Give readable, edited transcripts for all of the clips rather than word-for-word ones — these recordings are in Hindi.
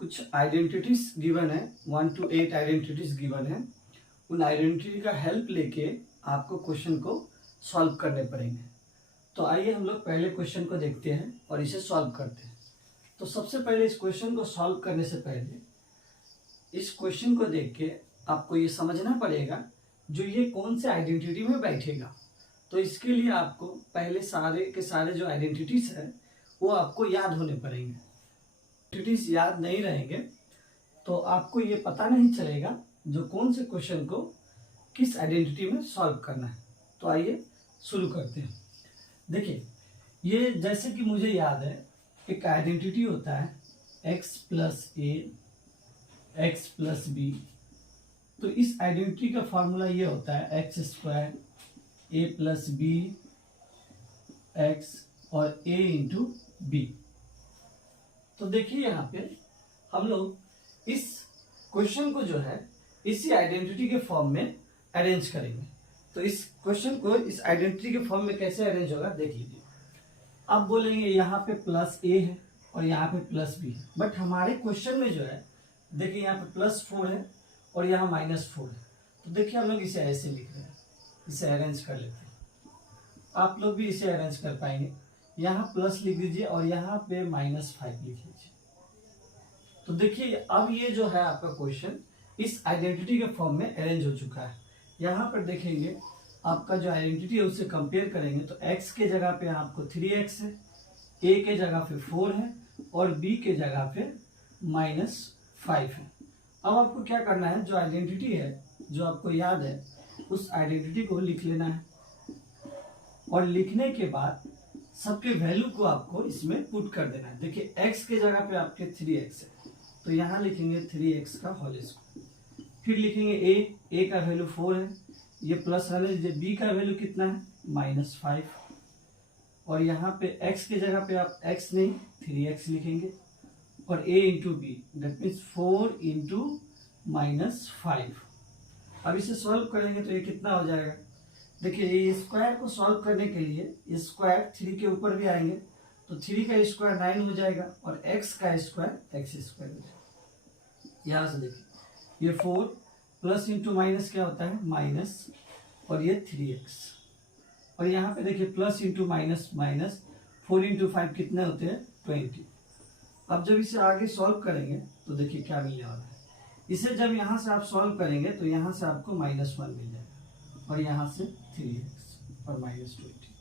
कुछ आइडेंटिटीज गिवन है, 1 to 8 आइडेंटिटीज गिवन है। उन आइडेंटिटी का हेल्प लेके आपको क्वेश्चन को सॉल्व करने पड़ेंगे। तो आइए हम लोग पहले क्वेश्चन को देखते हैं और इसे सॉल्व करते हैं। तो सबसे पहले इस क्वेश्चन को सॉल्व करने से पहले इस क्वेश्चन को देख के आपको ये समझना पड़ेगा जो ये कौन से आइडेंटिटी में बैठेगा। तो इसके लिए आपको पहले सारे के सारे जो आइडेंटिटीज है वो आपको याद होने पड़ेंगे। आइडेंटिटीज याद नहीं रहेंगे तो आपको ये पता नहीं चलेगा जो कौन से क्वेश्चन को किस आइडेंटिटी में सॉल्व करना है। तो आइए शुरू करते हैं। देखिए, ये जैसे कि मुझे याद है एक आइडेंटिटी होता है x प्लस ए एक्स प्लस बी। तो इस आइडेंटिटी का फॉर्मूला ये होता है एक्स स्क्वायर ए प्लस बी एक्स और ए इंटू बी। तो देखिए यहाँ पे हम लोग इस क्वेश्चन को जो है इसी आइडेंटिटी के फॉर्म में अरेंज करेंगे। तो इस क्वेश्चन को इस आइडेंटिटी के फॉर्म में कैसे अरेंज होगा देख लीजिए। अब बोलेंगे यहाँ पे प्लस ए है और यहाँ पे प्लस बी है, बट हमारे क्वेश्चन में जो है देखिए यहाँ पे +4 है और यहाँ -4 है। तो देखिए हम लोग इसे ऐसे लिख रहे हैं, इसे अरेंज कर लेते हैं। आप लोग भी इसे अरेंज कर पाएंगे। यहाँ प्लस लिख दीजिए और यहाँ पे -5 लिख लीजिए। तो देखिए अब ये जो है आपका क्वेश्चन इस आइडेंटिटी के फॉर्म में अरेंज हो चुका है। यहाँ पर देखेंगे आपका जो आइडेंटिटी है उससे कंपेयर करेंगे तो x के जगह पे आपको 3x है, a के जगह पे 4 है और b के जगह पे -5 है। अब आपको क्या करना है, जो आइडेंटिटी है जो आपको याद है उस आइडेंटिटी को लिख लेना है और लिखने के बाद सबके वैल्यू को आपको इसमें पुट कर देना है। देखिए x के जगह पे आपके 3x है तो यहाँ लिखेंगे 3x का होल स्क्वायर। फिर लिखेंगे a का वैल्यू 4 है, ये प्लस रहने दीजिए। b का वैल्यू कितना है -5 और यहाँ पे x के जगह पे आप x नहीं 3x लिखेंगे और a into B that means 4 into -5। अब इसे सॉल्व करेंगे तो ये कितना हो जाएगा। देखिए ये स्क्वायर को सॉल्व करने के लिए स्क्वायर 3 के ऊपर भी आएंगे तो 3 का स्क्वायर 9 हो जाएगा और x का स्क्वायर x स्क्वायर हो जाएगा। यहाँ से देखिए ये 4 प्लस इंटू माइनस क्या होता है माइनस और ये 3x और यहाँ पे देखिए प्लस इंटू माइनस 4 इंटू 5 कितने होते हैं 20। अब जब इसे आगे सॉल्व करेंगे तो देखिए क्या मिलने वाला है। इसे जब यहाँ से आप सॉल्व करेंगे तो यहाँ से आपको -1 मिल जाएगा और यहाँ से 3x और -20।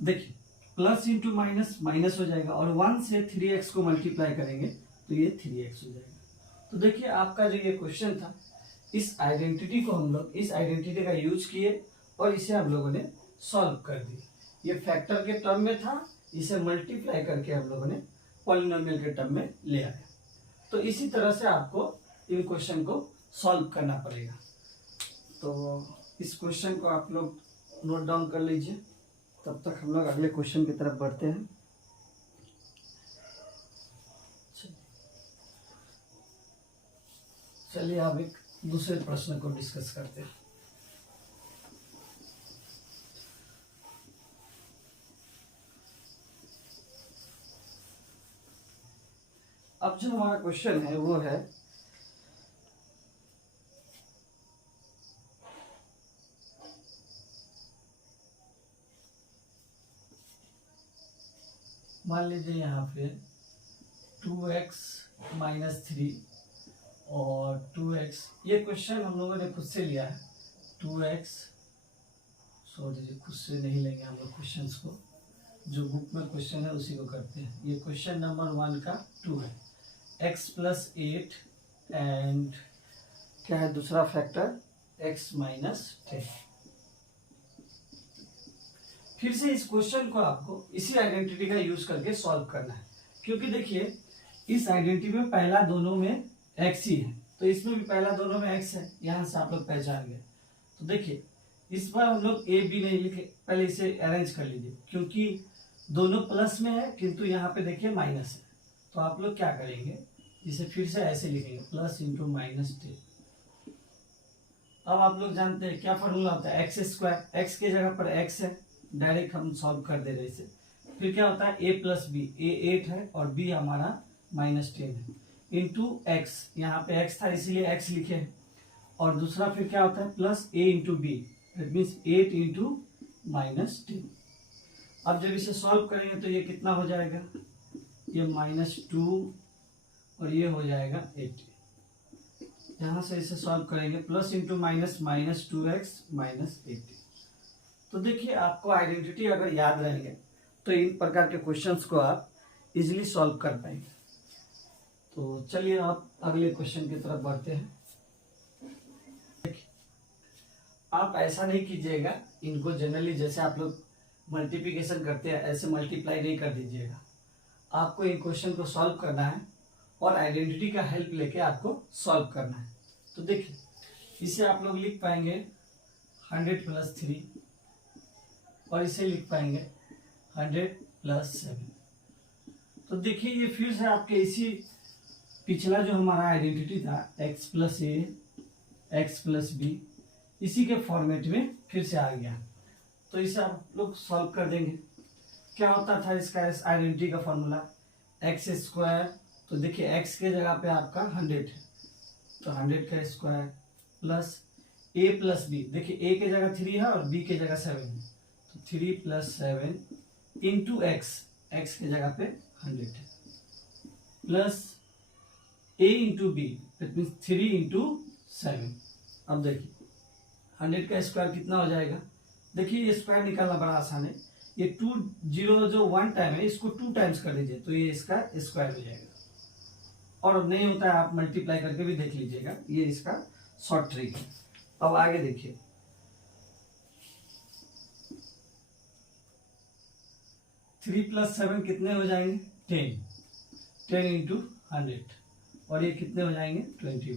देखिए प्लस इंटू माइनस हो जाएगा और 1 से 3x को मल्टीप्लाई करेंगे तो ये 3x हो जाएगा। तो देखिए आपका जो ये क्वेश्चन था इस आइडेंटिटी को हम लोग इस आइडेंटिटी का यूज किए और इसे हम लोगों ने सॉल्व कर दिया। ये फैक्टर के टर्म में था, इसे मल्टीप्लाई करके हम लोगों ने पॉलिनोमियल के टर्म में ले आए। तो इसी तरह से आपको इन क्वेश्चन को सॉल्व करना पड़ेगा। तो इस क्वेश्चन को आप लोग नोट डाउन कर लीजिए। तब तक हम लोग अगले क्वेश्चन की तरफ बढ़ते हैं। चलिए अब एक दूसरे प्रश्न को डिस्कस करते हैं। अब जो हमारा क्वेश्चन है वो है मान लीजिए यहाँ पे 2x - 3 और 2x, ये क्वेश्चन हम लोगों ने खुद से लिया है। 2x खुद से नहीं लेंगे हम लोग क्वेश्चंस को, जो बुक में क्वेश्चन है उसी को करते हैं। ये क्वेश्चन नंबर 1 का 2 है x + 8 एंड क्या है दूसरा फैक्टर x - 10। फिर से इस क्वेश्चन को आपको इसी आइडेंटिटी का यूज करके सॉल्व करना है, क्योंकि देखिए इस आइडेंटिटी में पहला दोनों में x ही है तो इसमें भी पहला दोनों में x है। यहाँ से आप लोग पहचान गए। तो देखिए इस बार हम लोग a b नहीं लिखे, पहले इसे अरेंज कर लीजिए क्योंकि दोनों प्लस में है किंतु यहाँ पे देखिए माइनस है। तो आप लोग क्या करेंगे, इसे फिर से ऐसे लिखेंगे प्लस इंटू -10। अब आप लोग जानते हैं क्या फॉर्मूला होता है x स्क्वायर। x के जगह पर x है, डायरेक्ट हम सॉल्व कर दे रहे इसे। फिर क्या होता है a प्लस बी, a 8 है और b हमारा -10 है, इंटू एक्स, यहाँ पे x था इसीलिए x लिखे हैं, और दूसरा फिर क्या होता है plus a into B, that means 8 into -10। अब जब इसे सॉल्व करेंगे तो ये कितना हो जाएगा, ये -2 और ये हो जाएगा 80। यहाँ से इसे सॉल्व करेंगे, प्लस इंटू माइनस, -2x -80। तो देखिए आपको आइडेंटिटी अगर याद रहेंगे तो इन प्रकार के क्वेश्चंस को आप इजीली सॉल्व कर पाएंगे। तो चलिए आप अगले क्वेश्चन की तरफ बढ़ते हैं। आप ऐसा नहीं कीजिएगा, इनको जनरली जैसे आप लोग मल्टीप्लिकेशन करते हैं ऐसे मल्टीप्लाई नहीं कर दीजिएगा। आपको इन क्वेश्चन को सॉल्व करना है और आइडेंटिटी का हेल्प लेके आपको सॉल्व करना है। तो देखिए इसे आप लोग लिख पाएंगे 100 + 3 और इसे लिख पाएंगे 100 + 7। तो देखिए ये फिर से आपके इसी पिछला जो हमारा आइडेंटिटी था x + a x + b, इसी के फॉर्मेट में फिर से आ गया। तो इसे आप लोग सॉल्व कर देंगे। क्या होता था इसका आइडेंटिटी का फॉर्मूला, x², तो देखिए x के जगह पे आपका 100 है तो 100 का स्क्वायर प्लस a + b, देखिए a के जगह 3 है और b के जगह 7 है, तो 3 + 7 इंटू x, x के जगह पे 100 है, plus a into B, that means 3 into 7। अब देखिए 100 का स्क्वायर कितना हो जाएगा, देखिए ये स्क्वायर निकालना बड़ा आसान है। ये 2 0 जो 1 टाइम है इसको 2 टाइम्स कर दीजिए तो ये इसका स्क्वायर हो जाएगा, और नहीं होता है आप मल्टीप्लाई करके भी देख लीजिएगा, ये इसका शॉर्ट ट्रिक है। अब आगे देखिए 3 + 7 कितने हो जाएंगे 10 इंटू 100, और ये कितने हो जाएंगे 21।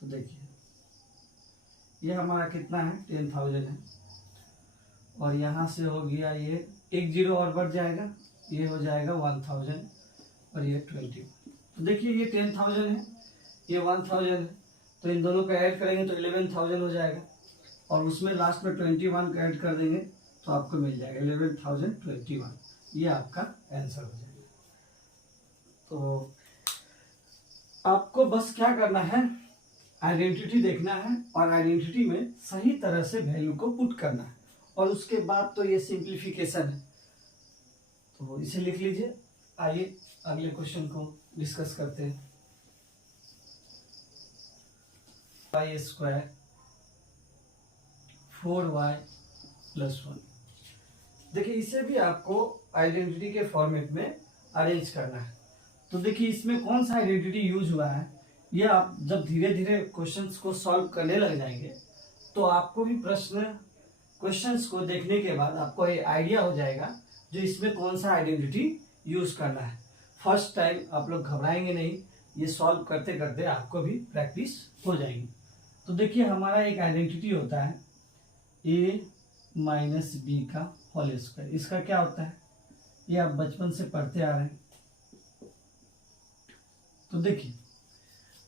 तो देखिए ये हमारा कितना है 10,000 है, और यहाँ से हो गया ये 1 0 और बढ़ जाएगा, ये हो जाएगा 1000 और ये 21। तो देखिए ये 10,000 है, ये 1000 है, तो इन दोनों को ऐड करेंगे तो 11,000 हो जाएगा, और उसमें लास्ट में 21 का ऐड कर देंगे तो आपको मिल जाएगा 11,021। ये आपका आंसर हो जाएगा। तो आपको बस क्या करना है, आइडेंटिटी देखना है और आइडेंटिटी में सही तरह से वैल्यू को पुट करना है, और उसके बाद तो ये सिंप्लीफिकेशन है। तो इसे लिख लीजिए। आइए अगले क्वेश्चन को डिस्कस करते हैं। y² 4y + 1। देखिए इसे भी आपको आइडेंटिटी के फॉर्मेट में अरेंज करना है। तो देखिए इसमें कौन सा आइडेंटिटी यूज हुआ है, ये आप जब धीरे धीरे क्वेश्चंस को सॉल्व करने लग जाएंगे तो आपको भी क्वेश्चंस को देखने के बाद आपको ये आइडिया हो जाएगा जो इसमें कौन सा आइडेंटिटी यूज करना है। फर्स्ट टाइम आप लोग घबराएंगे नहीं, ये सॉल्व करते करते आपको भी प्रैक्टिस हो जाएगी। तो देखिए हमारा एक आइडेंटिटी होता है a - b का होल स्क्वायर। इसका क्या होता है, ये आप बचपन से पढ़ते आ रहे हैं। तो देखिए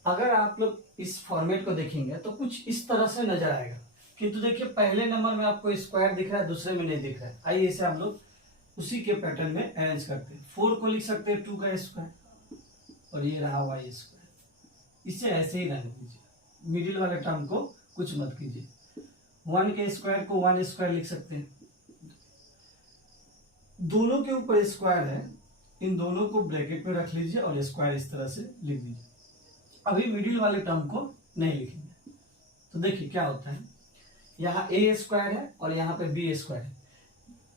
अगर आप लोग इस फॉर्मेट को देखेंगे तो कुछ इस तरह से नजर आएगा, किंतु देखिए पहले नंबर में आपको स्क्वायर दिख रहा है, दूसरे में नहीं दिख रहा है। आइए इसे हम लोग उसी के पैटर्न में अरेंज करते हैं। 4 को लिख सकते हैं 2 का स्क्वायर, और ये रहा y²। इसे ऐसे ही रहने दीजिए, मिडिल वाले टर्म को कुछ मत कीजिए। 1 के स्क्वायर को 1² लिख सकते हैं, दोनों के ऊपर स्क्वायर है, इन दोनों को ब्रैकेट में रख लीजिए और स्क्वायर इस तरह से लिख दीजिए। अभी मिडिल वाले टर्म को नहीं लिखेंगे। तो देखिए क्या होता है, यहाँ a² है और यहाँ पे b² है।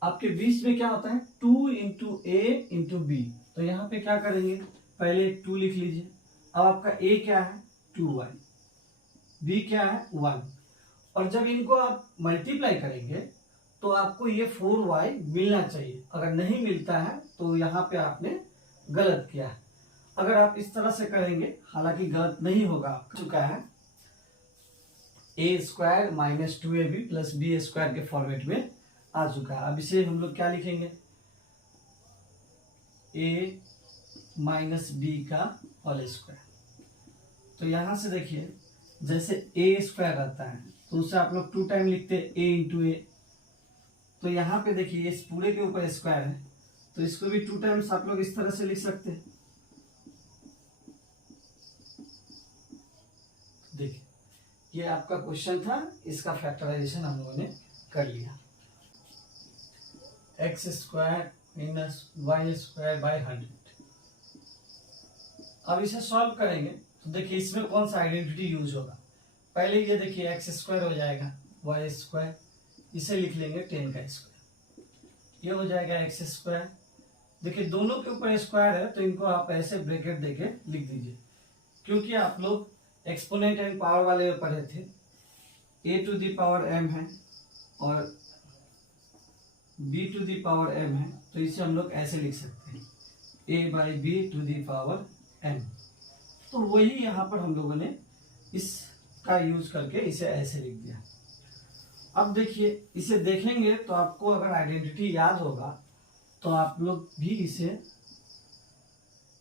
आपके बीच में क्या होता है 2 इंटू a इंटू b। तो यहाँ पे क्या करेंगे, पहले 2 लिख लीजिए। अब आपका a क्या है 2y, b क्या है 1, और जब इनको आप मल्टीप्लाई करेंगे तो आपको ये 4y मिलना चाहिए। अगर नहीं मिलता है तो यहाँ पे आपने गलत किया है। अगर आप इस तरह से करेंगे, हालांकि गलत नहीं होगा, चुका है a² - 2ab + b² के फॉर्मेट में आ चुका है। अब इसे हम लोग क्या लिखेंगे, a - b का होल स्क्वायर। तो यहां से देखिए जैसे a² रहता है तो उसे आप लोग 2 टाइम लिखते हैं a इंटू a। तो यहाँ पे देखिए इस पूरे के ऊपर स्क्वायर है तो इसको भी 2 टाइम्स आप लोग इस तरह से लिख सकते हैं। देखिए ये आपका क्वेश्चन था, इसका फैक्टराइजेशन हम लोगों ने कर लिया। X square minus Y square by 100। अब इसे सॉल्व करेंगे तो देखिए इसमें कौन सा आइडेंटिटी यूज होगा। पहले ये देखिए एक्स स्क्वायर हो जाएगा वाई स्क्वायर, इसे लिख लेंगे 10 का स्क्वायर, ये हो जाएगा एक्स स्क्वायर। देखिए दोनों के ऊपर स्क्वायर है तो इनको आप ऐसे ब्रैकेट देके लिख दीजिए, क्योंकि आप लोग एक्सपोनेंट एंड पावर वाले में पढ़े थे। a to the power m है और b to the power m है, तो इसे हम लोग ऐसे लिख सकते हैं a by B to the power m। तो वही यहाँ पर हम लोगों ने इसका यूज करके इसे ऐसे लिख दिया। अब देखिए इसे देखेंगे तो आपको अगर आइडेंटिटी याद होगा तो आप लोग भी इसे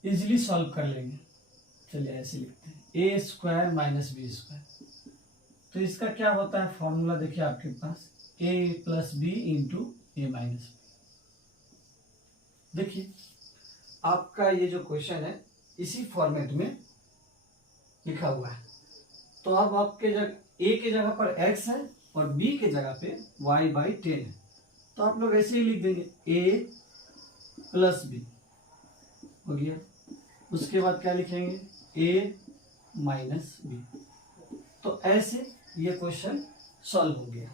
इजिली सॉल्व कर लेंगे। चलिए ऐसे लिखते हैं A square minus B square. तो इसका क्या होता है फॉर्मूला, देखिए आपके पास a plus B into A minus B. देखिए आपका ये जो क्वेश्चन है इसी फॉर्मेट में लिखा हुआ है। तो अब आपके जगह a के जगह पर x है और b के जगह पे y बाई 10 है, तो आप लोग ऐसे ही लिख देंगे a प्लस बी हो गया। उसके बाद क्या लिखेंगे a माइनस बी। तो ऐसे ये क्वेश्चन सॉल्व हो गया।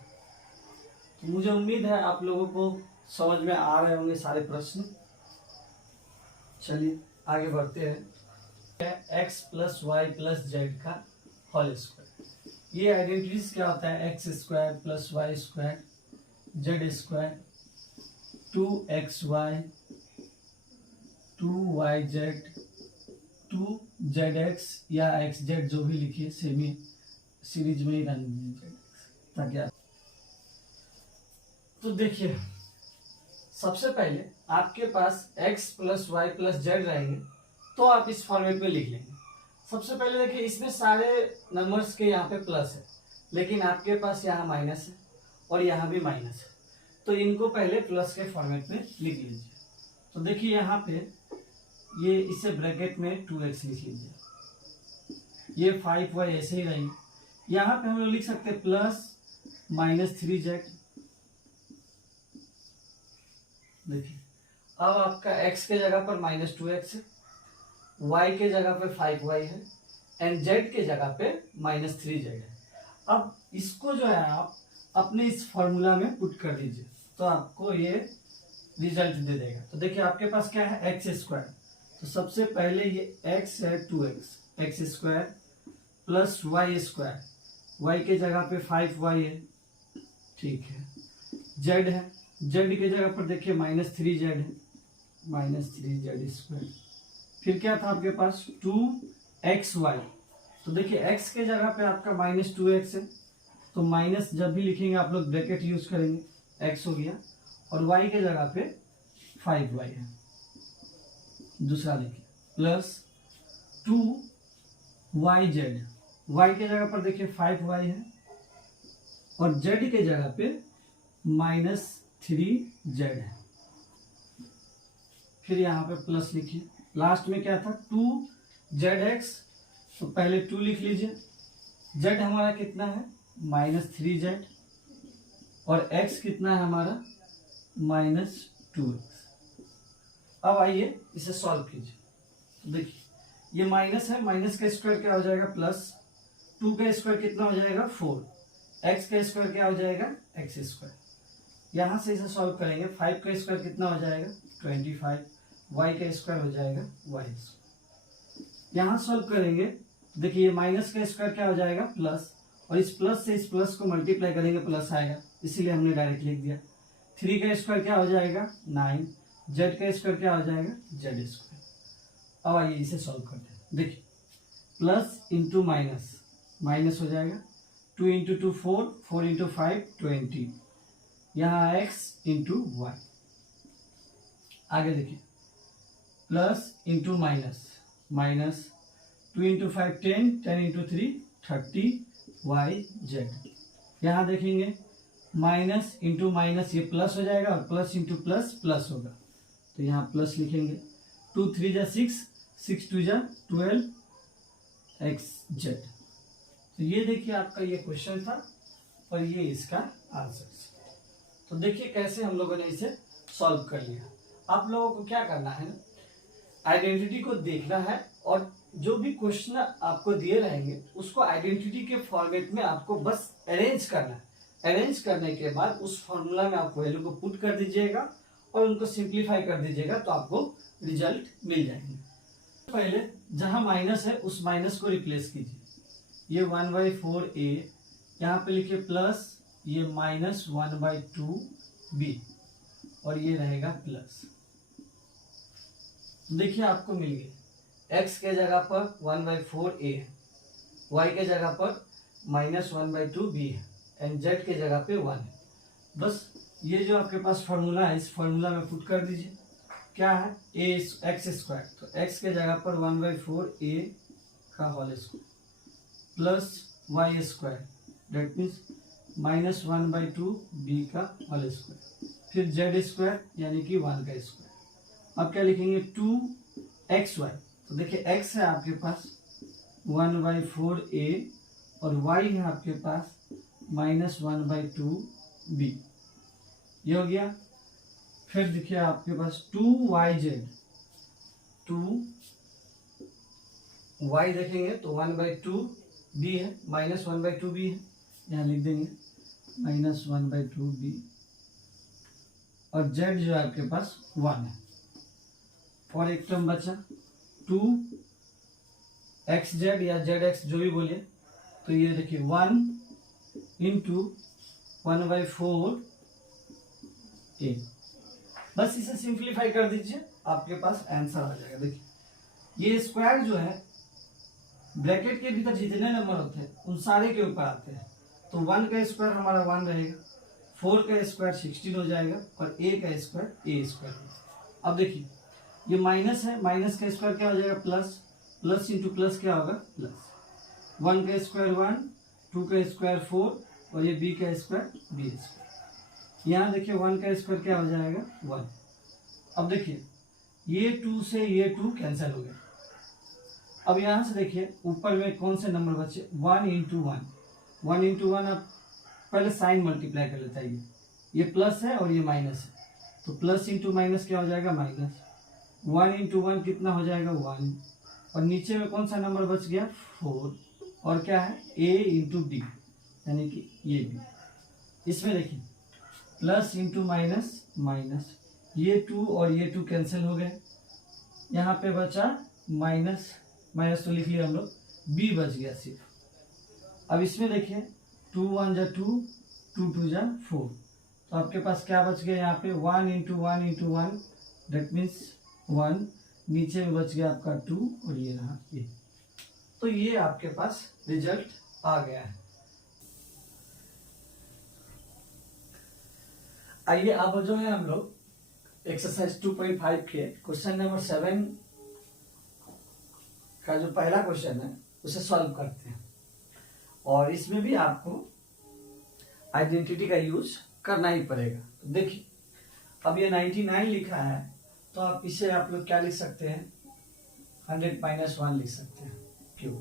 तो मुझे उम्मीद है आप लोगों को समझ में आ रहे होंगे सारे प्रश्न। चलिए आगे बढ़ते हैं। X plus Y plus Z का होल स्क्वायर। ये आइडेंटिटीज क्या होता है, X square plus Y square Z square 2xy 2yz 2zx या xz जो भी लिखिए सेमी सीरीज में ही रन दीजिए ताकि। तो देखिए सबसे पहले आपके पास x plus Y plus Z रहेंगे तो आप इस फॉर्मेट में लिख लेंगे। सबसे पहले देखिए इसमें सारे नंबर्स के यहाँ पे प्लस है, लेकिन आपके पास यहाँ माइनस है और यहाँ भी माइनस है, तो इनको पहले प्लस के फॉर्मेट में लिख लीजिए। तो देखिए यहाँ पे ये इसे ब्रैकेट में 2x लिख लीजिए, ये 5y ऐसे ही रहेंगे। यहाँ पे हम लोग लिख सकते हैं प्लस माइनस 3z। देखिए अब आपका x के जगह पर माइनस 2x है, y के जगह पे 5y है एंड z के जगह पे माइनस 3z है। अब इसको जो है आप अपने इस फॉर्मूला में पुट कर दीजिए तो आपको ये रिजल्ट दे देगा। तो देखिए आपके पास क्या है एक्स स्क्वायर, तो सबसे पहले ये x है 2x X square plus Y square, y के जगह पे 5y है, ठीक है। z है, z के जगह पर देखिए माइनस 3z है, माइनस 3z स्क्वायर। फिर क्या था आपके पास 2xy, तो देखिए x के जगह पे आपका माइनस 2x है, तो माइनस जब भी लिखेंगे आप लोग ब्रैकेट यूज करेंगे, x हो गया, और y के जगह पे 5y है। दूसरा देखिए प्लस 2yz, y के जगह पर देखिए 5y है और z के जगह पे माइनस 3z है। फिर यहाँ पे प्लस लिखिए, लास्ट में क्या था 2zx, तो पहले 2 लिख लीजिए, z हमारा कितना है माइनस 3z और x कितना है हमारा माइनस 2x। अब आइए इसे सॉल्व कीजिए। तो देखिए ये माइनस है, माइनस का स्क्वायर क्या हो जाएगा प्लस 2 का स्क्वायर कितना हो जाएगा 4, x का स्क्वायर क्या हो जाएगा x स्क्वायर। यहाँ से इसे सॉल्व करेंगे, 5 का स्क्वायर कितना हो जाएगा 25, y का स्क्वायर हो जाएगा y स्क्वायर। यहाँ सॉल्व करेंगे, देखिए माइनस का स्क्वायर क्या हो जाएगा प्लस, और इस प्लस से इस प्लस को मल्टीप्लाई करेंगे प्लस आएगा, इसीलिए हमने डायरेक्ट लिख दिया। 3 का स्क्वायर क्या हो जाएगा 9, z का स्क्वायर क्या हो जाएगा z स्क्वायर। अब आइए इसे सॉल्व करते हैं। देखिए प्लस इंटू माइनस, माइनस हो जाएगा 2 इंटू 2 4, 4 इंटू 5 20, यहाँ x इंटू वाई। आगे देखिए plus into minus, minus 2 into 5 10, 10 into 3 30 Y Z. यहाँ देखेंगे माइनस इंटू माइनस ये प्लस हो जाएगा और प्लस इंटू प्लस प्लस होगा, तो यहाँ प्लस लिखेंगे, 2 3 जा 6, 6 2 जा 12 XZ। तो ये देखिए आपका ये क्वेश्चन था और ये इसका आंसर। तो देखिए कैसे हम लोगों ने इसे सॉल्व कर लिया। आप लोगों को क्या करना है, आइडेंटिटी को देखना है और जो भी क्वेश्चन आपको दिए रहेंगे उसको आइडेंटिटी के फॉर्मेट में आपको बस अरेंज करना है। अरेंज करने के बाद उस फॉर्मूला में आप वैल्यू को पुट कर दीजिएगा और उनको सिंप्लीफाई कर दीजिएगा, तो आपको रिजल्ट मिल जाएंगे। पहले जहां माइनस है उस माइनस को रिप्लेस कीजिए। ये 1/4a यहाँ पे लिखिए प्लस ये -1/2b और ये रहेगा प्लस। देखिए आपको मिल गया, x के जगह पर 1/4a है, y के जगह पर -1/2b है एंड z के जगह पे 1 है। बस ये जो आपके पास फॉर्मूला है इस फॉर्मूला में पुट कर दीजिए। क्या है, x², तो x के जगह पर 1/4a का whole square plus y², that means -1/2b का होल स्क्वायर, फिर z² यानी कि 1 का स्क्वायर। अब क्या लिखेंगे, 2xy, तो देखिए x है आपके पास 1/4a और y है आपके पास -1/2b, ये हो गया। फिर देखिए आपके पास 2yz, 2y देखेंगे तो 1/2b है, -1/2b है, यहाँ लिख देंगे -1/2b और z जो है आपके पास 1 है। और एक टर्म बचा 2xz या zx जो भी बोलिए, तो ये देखिए 1 × 1/4a। बस इसे सिंप्लीफाई कर दीजिए, आपके पास आंसर आ जाएगा। देखिए ये स्क्वायर जो है ब्रैकेट के भीतर जितने नंबर होते हैं उन सारे के ऊपर आते हैं, तो 1 का स्क्वायर हमारा 1 रहेगा, 4 का स्क्वायर 16 हो जाएगा और a का स्क्वायर a²। अब देखिए ये माइनस है, माइनस का स्क्वायर क्या हो जाएगा, प्लस, प्लस इंटू प्लस क्या होगा, प्लस। 1 का स्क्वायर 1, 2 का स्क्वायर 4 और ये b का स्क्वायर b²। यहाँ देखिए 1 का स्क्वायर क्या हो जाएगा, 1। अब देखिए ये 2 से ये 2 कैंसिल हो गया। अब यहाँ से देखिए ऊपर में कौन से नंबर बचे, 1 × 1, 1 × 1। अब पहले साइन मल्टीप्लाई कर लेता है, ये प्लस है और ये माइनस है, तो प्लस इंटू माइनस क्या हो जाएगा, माइनस। 1 × 1 कितना हो जाएगा, 1 और नीचे में कौन सा नंबर बच गया, 4 और क्या है, a × b यानी कि ये b। इसमें देखिए प्लस इंटू माइनस माइनस, ये 2 और ये 2 कैंसिल हो गए, यहाँ पे बचा माइनस, माइनस तो लिख लिया हम लोग, b बच गया सिर्फ। अब इसमें देखिए 2 1 जा 2, 2 2 जा 4, तो आपके पास क्या बच गया, यहाँ पे 1 × 1 × 1 डेट मीन्स 1, नीचे में बच गया आपका 2 और ये रहा ये। तो ये आपके पास रिजल्ट आ गया है। आइए अब जो है हम लोग एक्सरसाइज 2.5 के क्वेश्चन नंबर 7 का जो पहला क्वेश्चन है उसे सॉल्व करते हैं, और इसमें भी आपको आइडेंटिटी का यूज करना ही पड़ेगा। देखिए अब ये 99 लिखा है, तो आप इसे आप लोग क्या लिख सकते हैं, 100 - 1 लिख सकते हैं, क्यों।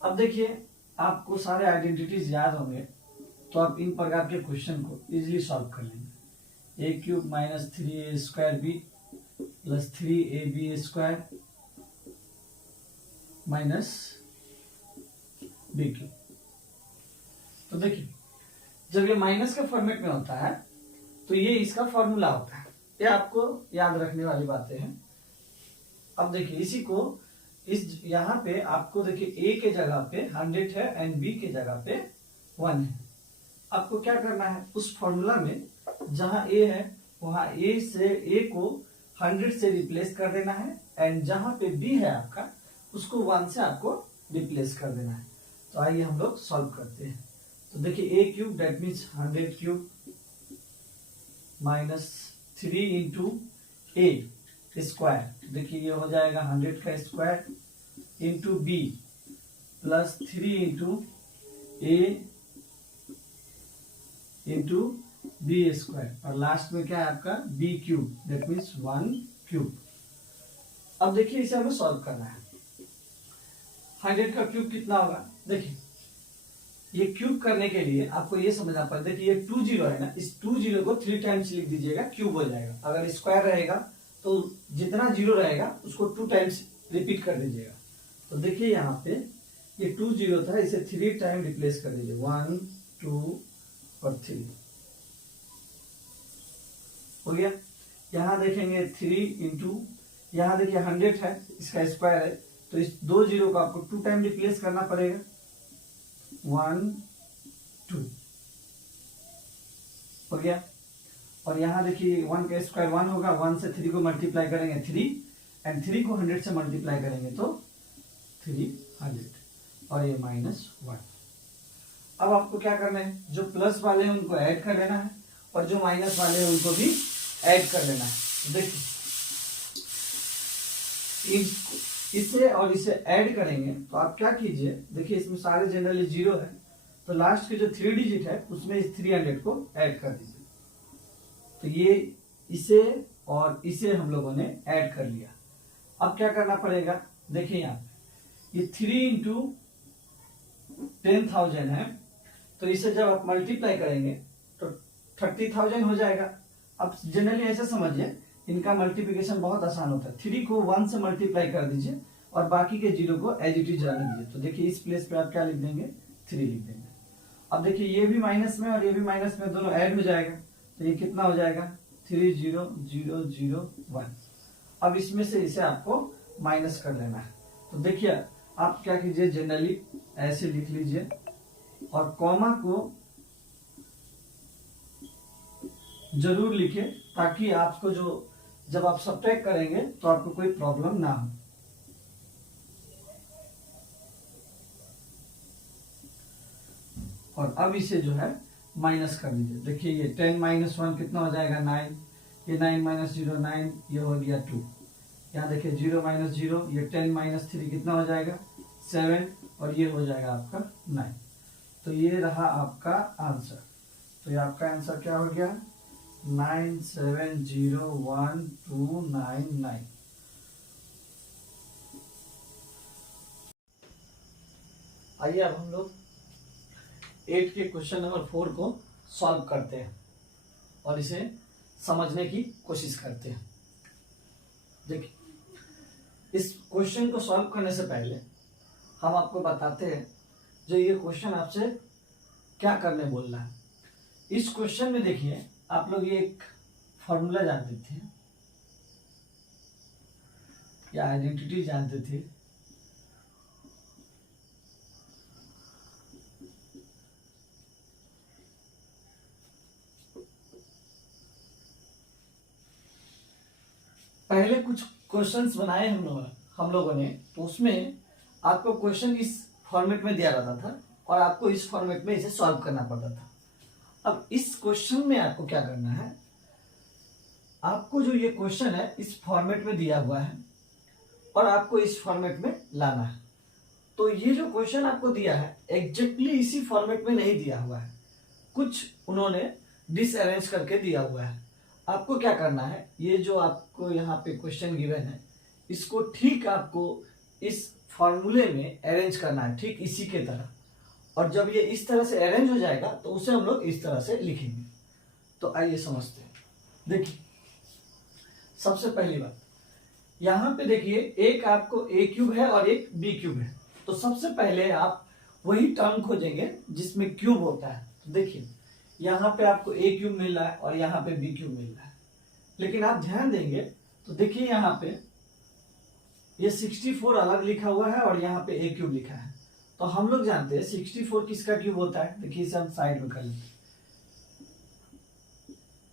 अब देखिए आपको सारे आइडेंटिटीज याद होंगे, तो आप इन प्रकार के क्वेश्चन को इजीली सॉल्व कर लेंगे। a³ - 3a² + 3ab² - b³। तो देखिए जब ये माइनस के फॉर्मेट में होता है तो ये इसका फॉर्मूला होता है, ये आपको याद रखने वाली बातें हैं। अब देखिए इसी को इस यहाँ पे आपको देखिए a के जगह पे 100 है एंड b के जगह पे 1 है। आपको क्या करना है, उस फॉर्मूला में जहां a है वहां a को 100 से रिप्लेस कर देना है एंड जहां पे b है आपका उसको 1 से आपको रिप्लेस कर देना है। तो आइए हम लोग सॉल्व करते हैं। तो देखिए a³ डेट मीन्स 100³ - 3 × a², देखिए ये हो जाएगा 100 का square into b plus 3 × a into B square, और लास्ट में क्या है आपका B cube, that means 1 cube. अब देखिए इसे हमें सॉल्व करना है। 100 का क्यूब कितना होगा, देखिए ये क्यूब करने के लिए आपको ये समझना पड़ेगा। देखिए ये 2 जीरो है ना, इस 2 जीरो को 3 टाइम्स लिख दीजिएगा, क्यूब हो जाएगा। अगर स्क्वायर रहेगा तो जितना जीरो रहेगा उसको 2 टाइम्स रिपीट कर दीजिएगा। तो देखिए यहाँ पे ये 2 जीरो था, इसे 3 टाइम रिप्लेस कर दीजिए, 1 2 और 3 हो गया। यहाँ देखेंगे 3 इंटू, यहाँ देखिए 100 है, इसका स्क्वायर है, तो इस 2 जीरो को आपको 2 टाइम रिप्लेस करना पड़ेगा, 1 2 हो गया। और यहाँ देखिए 1 का स्क्वायर 1 होगा, 1 से 3 को मल्टीप्लाई करेंगे 3, एंड 3 को 100 से मल्टीप्लाई करेंगे तो 300, और ये -1। अब आपको क्या करना है, जो प्लस वाले हैं उनको ऐड कर लेना है, और जो माइनस वाले हैं उनको भी ऐड कर लेना है। देखिए इसे और इसे ऐड करेंगे तो आप क्या कीजिए, देखिए इसमें सारे जनरली जीरो है, तो लास्ट के जो 3 डिजिट है उसमें इस 300 को ऐड कर दीजिए। तो ये इसे और इसे हम लोगों ने ऐड कर लिया। अब क्या करना पड़ेगा, देखिए यहाँ ये 3 इंटू 10,000 है, तो इसे जब आप मल्टीप्लाई करेंगे तो 30,000 हो जाएगा। अब जनरली ऐसे समझिए, इनका मल्टीप्लिकेशन बहुत आसान होता है। 3 को 1 से मल्टीप्लाई कर दीजिए और बाकी के जीरो को एज इट इज रहने दीजिए। तो देखिए इस प्लेस पे आप क्या लिख देंगे, 3 लिख देंगे। अब देखिए ये भी माइनस में और ये भी माइनस में, दोनों ऐड हो जाएगा, तो ये कितना हो जाएगा 3 0 0 0 1। अब इसमें से इसे आपको माइनस कर लेना है। तो देखिए आप क्या कीजिए, जनरली ऐसे लिख लीजिए और कॉमा को जरूर लिखे, ताकि आपको जो जब आप सब्ट्रैक्ट करेंगे तो आपको कोई प्रॉब्लम ना हो। और अब इसे जो है माइनस कर दीजिए। देखिए ये 10 - 1 कितना हो जाएगा 9, ये 9 - 0 9, ये हो गया 2। यहाँ देखिए 0 - 0, ये 10 - 3 कितना हो जाएगा 7, और ये हो जाएगा आपका 9। तो ये रहा आपका आंसर। तो ये आपका आंसर क्या हो गया 9701,299। आइए अब हम लोग 8 के क्वेश्चन नंबर 4 को सॉल्व करते हैं और इसे समझने की कोशिश करते हैं। देखिए इस क्वेश्चन को सॉल्व करने से पहले हम आपको बताते हैं जो ये क्वेश्चन आपसे क्या करने बोल रहा है। इस क्वेश्चन में देखिए आप लोग ये एक फॉर्मूला जानते थे या आइडेंटिटी जानते थे, पहले कुछ क्वेश्चंस बनाए हम लोगों ने, तो उसमें आपको क्वेश्चन इस फॉर्मेट में दिया रहता था और आपको इस फॉर्मेट में इसे सॉल्व करना पड़ता था। अब इस क्वेश्चन में आपको क्या करना है, आपको जो ये क्वेश्चन है इस फॉर्मेट में दिया हुआ है और आपको इस फॉर्मेट में लाना है। तो ये जो क्वेश्चन आपको दिया है एग्जैक्टली इसी फॉर्मेट में नहीं दिया हुआ है, कुछ उन्होंने डिसअरेंज करके दिया हुआ है। आपको क्या करना है, ये जो आपको यहाँ पे क्वेश्चन गिवन है इसको ठीक आपको इस फॉर्मूले में अरेंज करना है, ठीक इसी के तरह। और जब ये इस तरह से अरेंज हो जाएगा तो उसे हम लोग इस तरह से लिखेंगे। तो आइए समझते हैं। देखिए सबसे पहली बात, यहाँ पे देखिए एक आपको ए क्यूब है और एक बी क्यूब है, तो सबसे पहले आप वही टर्म खोजेंगे जिसमें क्यूब होता है। तो देखिए यहाँ पे आपको ए क्यूब मिल रहा है और यहाँ पे बी क्यूब मिल रहा है, लेकिन आप ध्यान देंगे तो देखिए यहाँ पे ये 64 अलग लिखा हुआ है और यहाँ पे ए क्यूब लिखा है। तो हम लोग जानते हैं 64 किसका क्यूब होता है, देखिए इसे हम साइड में कर लेते,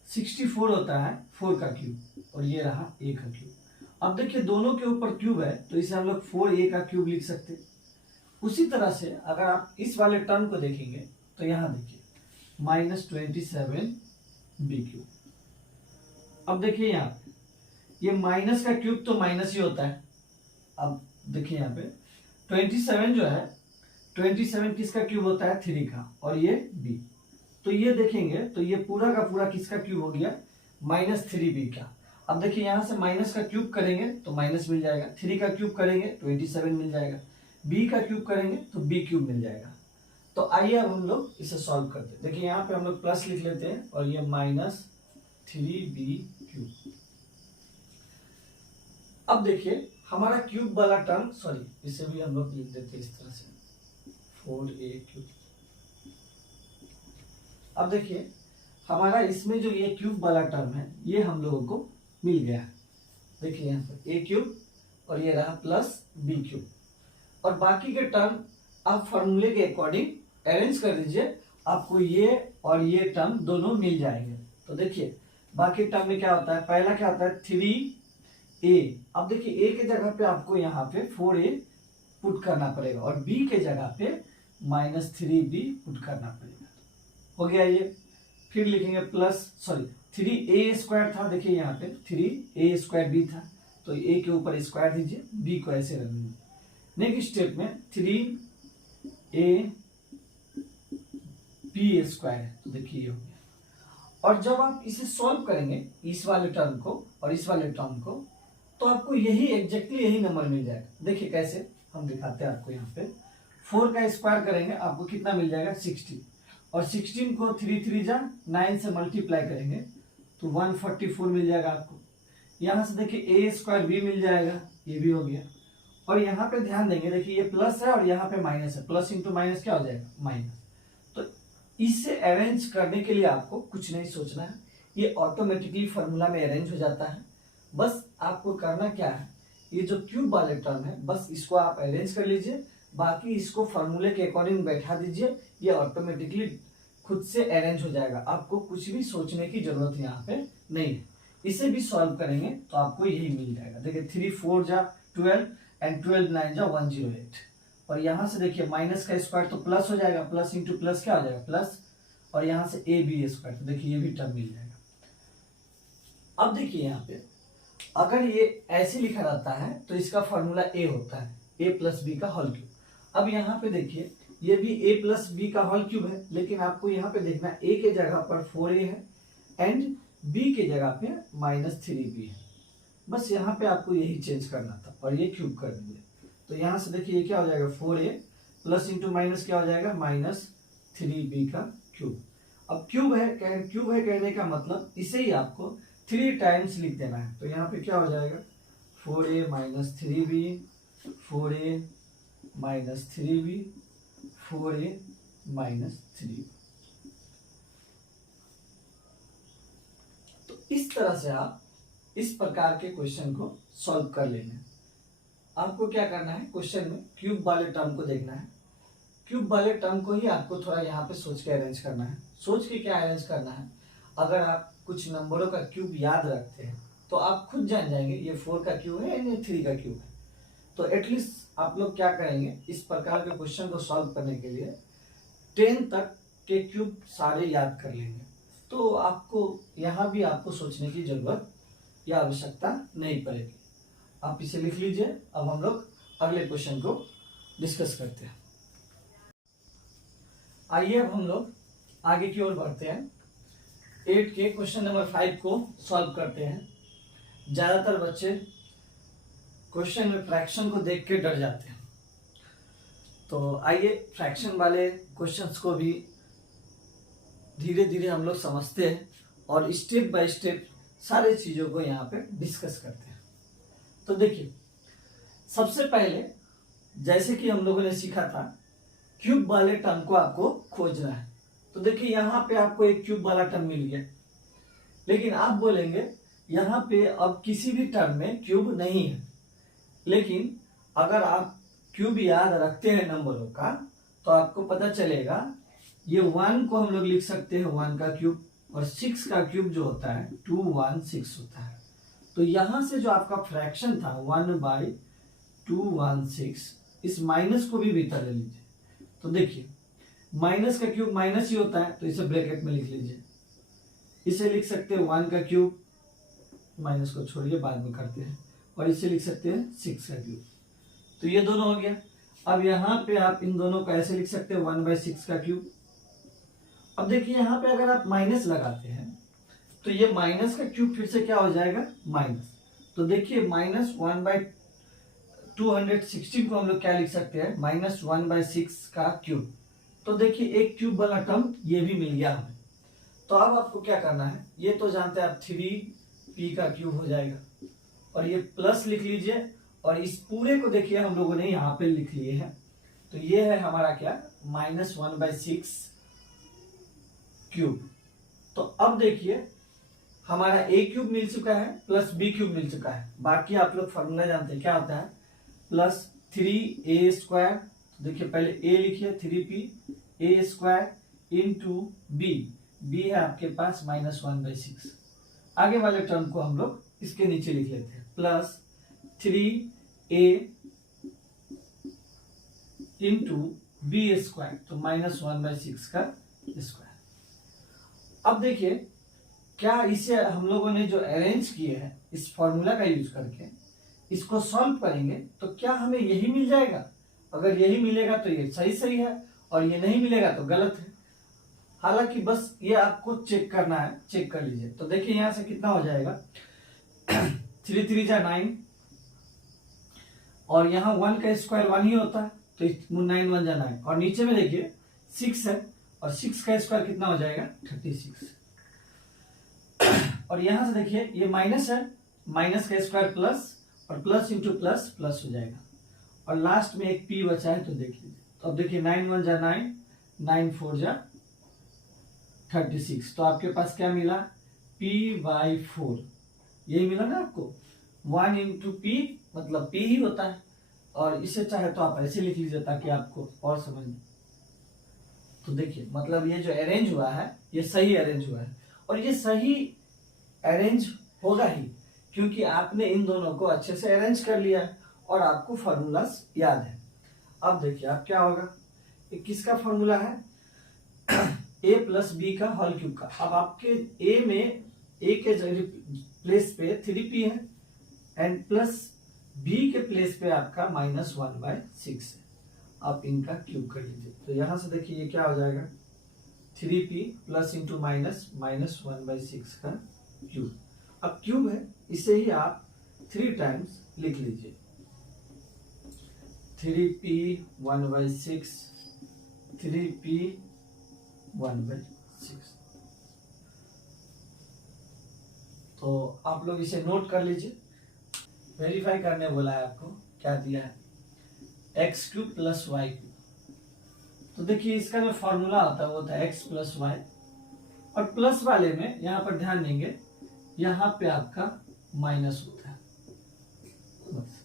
64 होता है 4 का क्यूब और ये रहा ए का क्यूब। अब देखिए दोनों के ऊपर क्यूब है तो इसे हम लोग 4a का क्यूब लिख सकते हैं। उसी तरह से अगर आप इस वाले टर्म को देखेंगे तो यहाँ देखिए -27b क्यूब। अब देखिए यहाँ पे ये माइनस का क्यूब तो माइनस ही होता है। अब देखिए यहाँ पे 27 जो है 27 किसका क्यूब होता है 3 का, और ये b, तो ये देखेंगे तो ये पूरा का पूरा किसका क्यूब हो गया, -3b का। अब देखिए यहाँ से माइनस का क्यूब करेंगे तो माइनस मिल जाएगा, 3 का क्यूब करेंगे 27 मिल जाएगा, b का क्यूब करेंगे तो b क्यूब मिल जाएगा। तो आइए अब हम लोग इसे सॉल्व करते हैं। देखिए यहाँ पे हम लोग प्लस लिख लेते हैं और ये -3b क्यूब। अब देखिए हमारा क्यूब वाला टर्म, सॉरी इसे भी हम लोग लिख देते हैं इस तरह से 4a क्यूब। अब देखिए हमारा इसमें जो ये क्यूब वाला टर्म है ये हम लोगों को मिल गया। देखिए यहाँ पर a क्यूब और ये रहा प्लस b क्यूब, और बाकी के टर्म आप फॉर्मूले के अकॉर्डिंग अरेंज कर दीजिए, आपको ये और ये टर्म दोनों मिल जाएंगे। तो देखिए बाकी टर्म में क्या होता है, पहला क्या होता है 3a। अब देखिए a के जगह पे आपको यहाँ पे 4a पुट करना पड़ेगा और b के जगह पे -3b पुट करना पड़ेगा। हो गया ये। फिर लिखेंगे प्लस, सॉरी 3a स्क्वायर था, देखिए यहाँ पे 3a स्क्वायर b था, तो a के ऊपर स्क्वायर दीजिए, b को ऐसे रख दीजिए। नेक्स्ट स्टेप में 3a b स्क्वायर है, तो देखिए ये हो गया। और जब आप इसे सॉल्व करेंगे इस वाले टर्म को और इस वाले टर्म को, तो आपको यही एग्जैक्टली यही नंबर मिल जाएगा। देखिए कैसे, हम दिखाते हैं आपको। यहाँ पे 4 का स्क्वायर करेंगे आपको कितना मिल जाएगा 16, और 16 को 3 जा 9 से मल्टीप्लाई करेंगे तो 144 मिल जाएगा आपको। यहाँ से देखिए a स्क्वायर b मिल जाएगा, ये भी हो गया। और यहाँ पे ध्यान देंगे, देखिए ये प्लस है और यहाँ पे माइनस है, प्लस इंटू माइनस क्या हो जाएगा माइनस। तो इसे अरेंज करने के लिए आपको कुछ नहीं सोचना है, ये ऑटोमेटिकली फॉर्मूला में अरेंज हो जाता है। बस आपको करना क्या है, ये जो क्यूब वाले टर्म है बस इसको आप अरेंज कर लीजिए, बाकी इसको फॉर्मूले के अकॉर्डिंग बैठा दीजिए, ये ऑटोमेटिकली खुद से अरेंज हो जाएगा। आपको कुछ भी सोचने की जरूरत यहाँ पे नहीं है। इसे भी सॉल्व करेंगे तो आपको यही मिल जाएगा। देखिए 3 4 जा 12 एंड 12 9 जा 108, और यहाँ से देखिए माइनस का स्क्वायर तो प्लस हो जाएगा, प्लस इंटू प्लस क्या हो जाएगा प्लस, और यहाँ से ए बी स्क्वायर, तो देखिए ये भी टर्म मिल जाएगा। अब देखिए यहाँ पे अगर ये ऐसे लिखा रहता है तो इसका फॉर्मूला ए होता है, a प्लस बी का होल क्यूब। अब यहाँ पे देखिए ये भी a प्लस बी का होल क्यूब है, लेकिन आपको यहाँ पे देखना a के जगह पर 4a है एंड b के जगह पे -3b है। बस यहाँ पे आपको यही चेंज करना था और ये क्यूब कर दिए। तो यहाँ से देखिए ये क्या हो जाएगा 4a प्लस इंटू माइनस क्या हो जाएगा -3b का क्यूब। अब क्यूब है कहने का मतलब इसे ही आपको 3 टाइम्स लिख देना है। तो यहाँ पे क्या हो जाएगा 4a -3b 4a -3b 4a -3b। तो इस तरह से आप इस प्रकार के क्वेश्चन को सॉल्व कर लेंगे। आपको क्या करना है, क्वेश्चन में क्यूब वाले टर्म को देखना है, क्यूब वाले टर्म को ही आपको थोड़ा यहाँ पे सोच के अरेंज करना है। सोच के क्या अरेंज करना है, अगर आप कुछ नंबरों का क्यूब याद रखते हैं तो आप खुद जान जाएंगे ये 4 का क्यूब है या 3 का क्यूब है। तो एटलीस्ट आप लोग क्या करेंगे, इस प्रकार के क्वेश्चन को सॉल्व करने के लिए 10 तक के क्यूब सारे याद कर लेंगे। तो आपको यहाँ भी आपको सोचने की जरूरत या आवश्यकता नहीं पड़ेगी। आप इसे लिख लीजिए। अब हम लोग अगले क्वेश्चन को डिस्कस करते हैं। आइए अब हम लोग आगे की ओर बढ़ते हैं। 8 के क्वेश्चन नंबर 5 को सॉल्व करते हैं। ज्यादातर बच्चे क्वेश्चन में फ्रैक्शन को देख के डर जाते हैं, तो आइए फ्रैक्शन वाले क्वेश्चंस को भी धीरे धीरे हम लोग समझते हैं और स्टेप बाय स्टेप सारे चीजों को यहाँ पे डिस्कस करते हैं। तो देखिए सबसे पहले जैसे कि हम लोगों ने सीखा था क्यूब वाले टर्म को आपको खोजना है। तो देखिए यहाँ पे आपको एक क्यूब वाला टर्म मिल गया, लेकिन आप बोलेंगे यहाँ पे अब किसी भी टर्म में क्यूब नहीं है। लेकिन अगर आप क्यूब याद रखते हैं नंबरों का तो आपको पता चलेगा ये 1 को हम लोग लिख सकते हैं 1 का क्यूब, और 6 का क्यूब जो होता है 216 होता है। तो यहां से जो आपका फ्रैक्शन था 1/216, इस माइनस को भी भीतर ले लीजिए। तो देखिए माइनस का क्यूब माइनस ही होता है, तो इसे ब्रैकेट में लिख लीजिए। इसे लिख सकते हैं 1 का क्यूब, माइनस को छोड़िए बाद में करते हैं, और इसे लिख सकते हैं 6 का क्यूब। तो ये दोनों हो गया। अब यहाँ पे आप इन दोनों को ऐसे लिख सकते हैं 1/6 का क्यूब, अब देखिए यहाँ पे अगर आप माइनस लगाते हैं तो ये माइनस का क्यूब फिर से क्या हो जाएगा, माइनस। तो देखिए -1/216 को हम लोग क्या लिख सकते हैं, -1/6 का क्यूब। तो देखिए एक क्यूब वाला टर्म ये भी मिल गया हमें। तो अब आपको क्या करना है, ये तो जानते हैं आप 3p का क्यूब हो जाएगा, और ये प्लस लिख लीजिए, और इस पूरे को देखिए हम लोगों ने यहाँ पे लिख लिए हैं। तो ये है हमारा क्या, -1/6 क्यूब। तो अब देखिए हमारा a क्यूब मिल चुका है प्लस b क्यूब मिल चुका है। बाकी आप लोग फॉर्मूला जानते हैं क्या होता है, +3a²। देखिए पहले a लिखिए 3p a² इंटू b है आपके पास -1/6। आगे वाले टर्म को हम लोग इसके नीचे लिख लेते हैं, +3a इंटू b², तो -1/6 का स्क्वायर। अब देखिए क्या इसे हम लोगों ने जो अरेंज किए हैं इस फॉर्मूला का यूज करके इसको सॉल्व करेंगे तो क्या हमें यही मिल जाएगा। अगर यही मिलेगा तो ये सही है, और ये नहीं मिलेगा तो गलत है। हालांकि बस ये आपको चेक करना है, चेक कर लीजिए। तो देखिए यहां से कितना हो जाएगा 3 3 जा 9, और यहाँ 1 का स्क्वायर 1 ही होता है, तो 9 1 जा 9, और नीचे में देखिए 6 है, और 6 का स्क्वायर कितना हो जाएगा 36। और यहां से देखिए ये माइनस है, माइनस का स्क्वायर प्लस, और प्लस इंटू प्लस प्लस हो जाएगा, और लास्ट में एक p बचा है, तो देख लीजिए। तो अब देखिए 9 1 जा 9, 9 4 जा 36, तो आपके पास क्या मिला, p/4। यही मिला ना आपको, 1 इंटू p मतलब p ही होता है, और इसे चाहे तो आप ऐसे लिख लीजिए ताकि आपको और समझ में। तो देखिए मतलब ये जो अरेंज हुआ है ये सही अरेंज हुआ है, और ये सही अरेंज होगा ही क्योंकि आपने इन दोनों को अच्छे से अरेंज कर लिया है और आपको फॉर्मूलास याद है। अब देखिए आप क्या होगा, ये किसका फॉर्मूला है, a प्लस बी का होल क्यूब का। अब आपके a में a के प्लेस पे 3p है, एंड प्लस b के प्लेस पे आपका -1/6 है। आप इनका क्यूब कर लीजिए। तो यहां से देखिए ये क्या हो जाएगा, 3p प्लस इंटू माइनस -1/6 का क्यूब। अब क्यूब है, इसे ही आप 3 टाइम्स लिख लीजिए, 3p 1/6, 3p 1/6। तो आप लोग इसे नोट कर लीजिए। वेरीफाई करने बोला है आपको, क्या दिया है, x³ + y³। तो देखिए इसका जो फॉर्मूला होता है वो होता है x + y, और प्लस वाले में यहाँ पर ध्यान देंगे, यहाँ पे आपका माइनस होता है बस।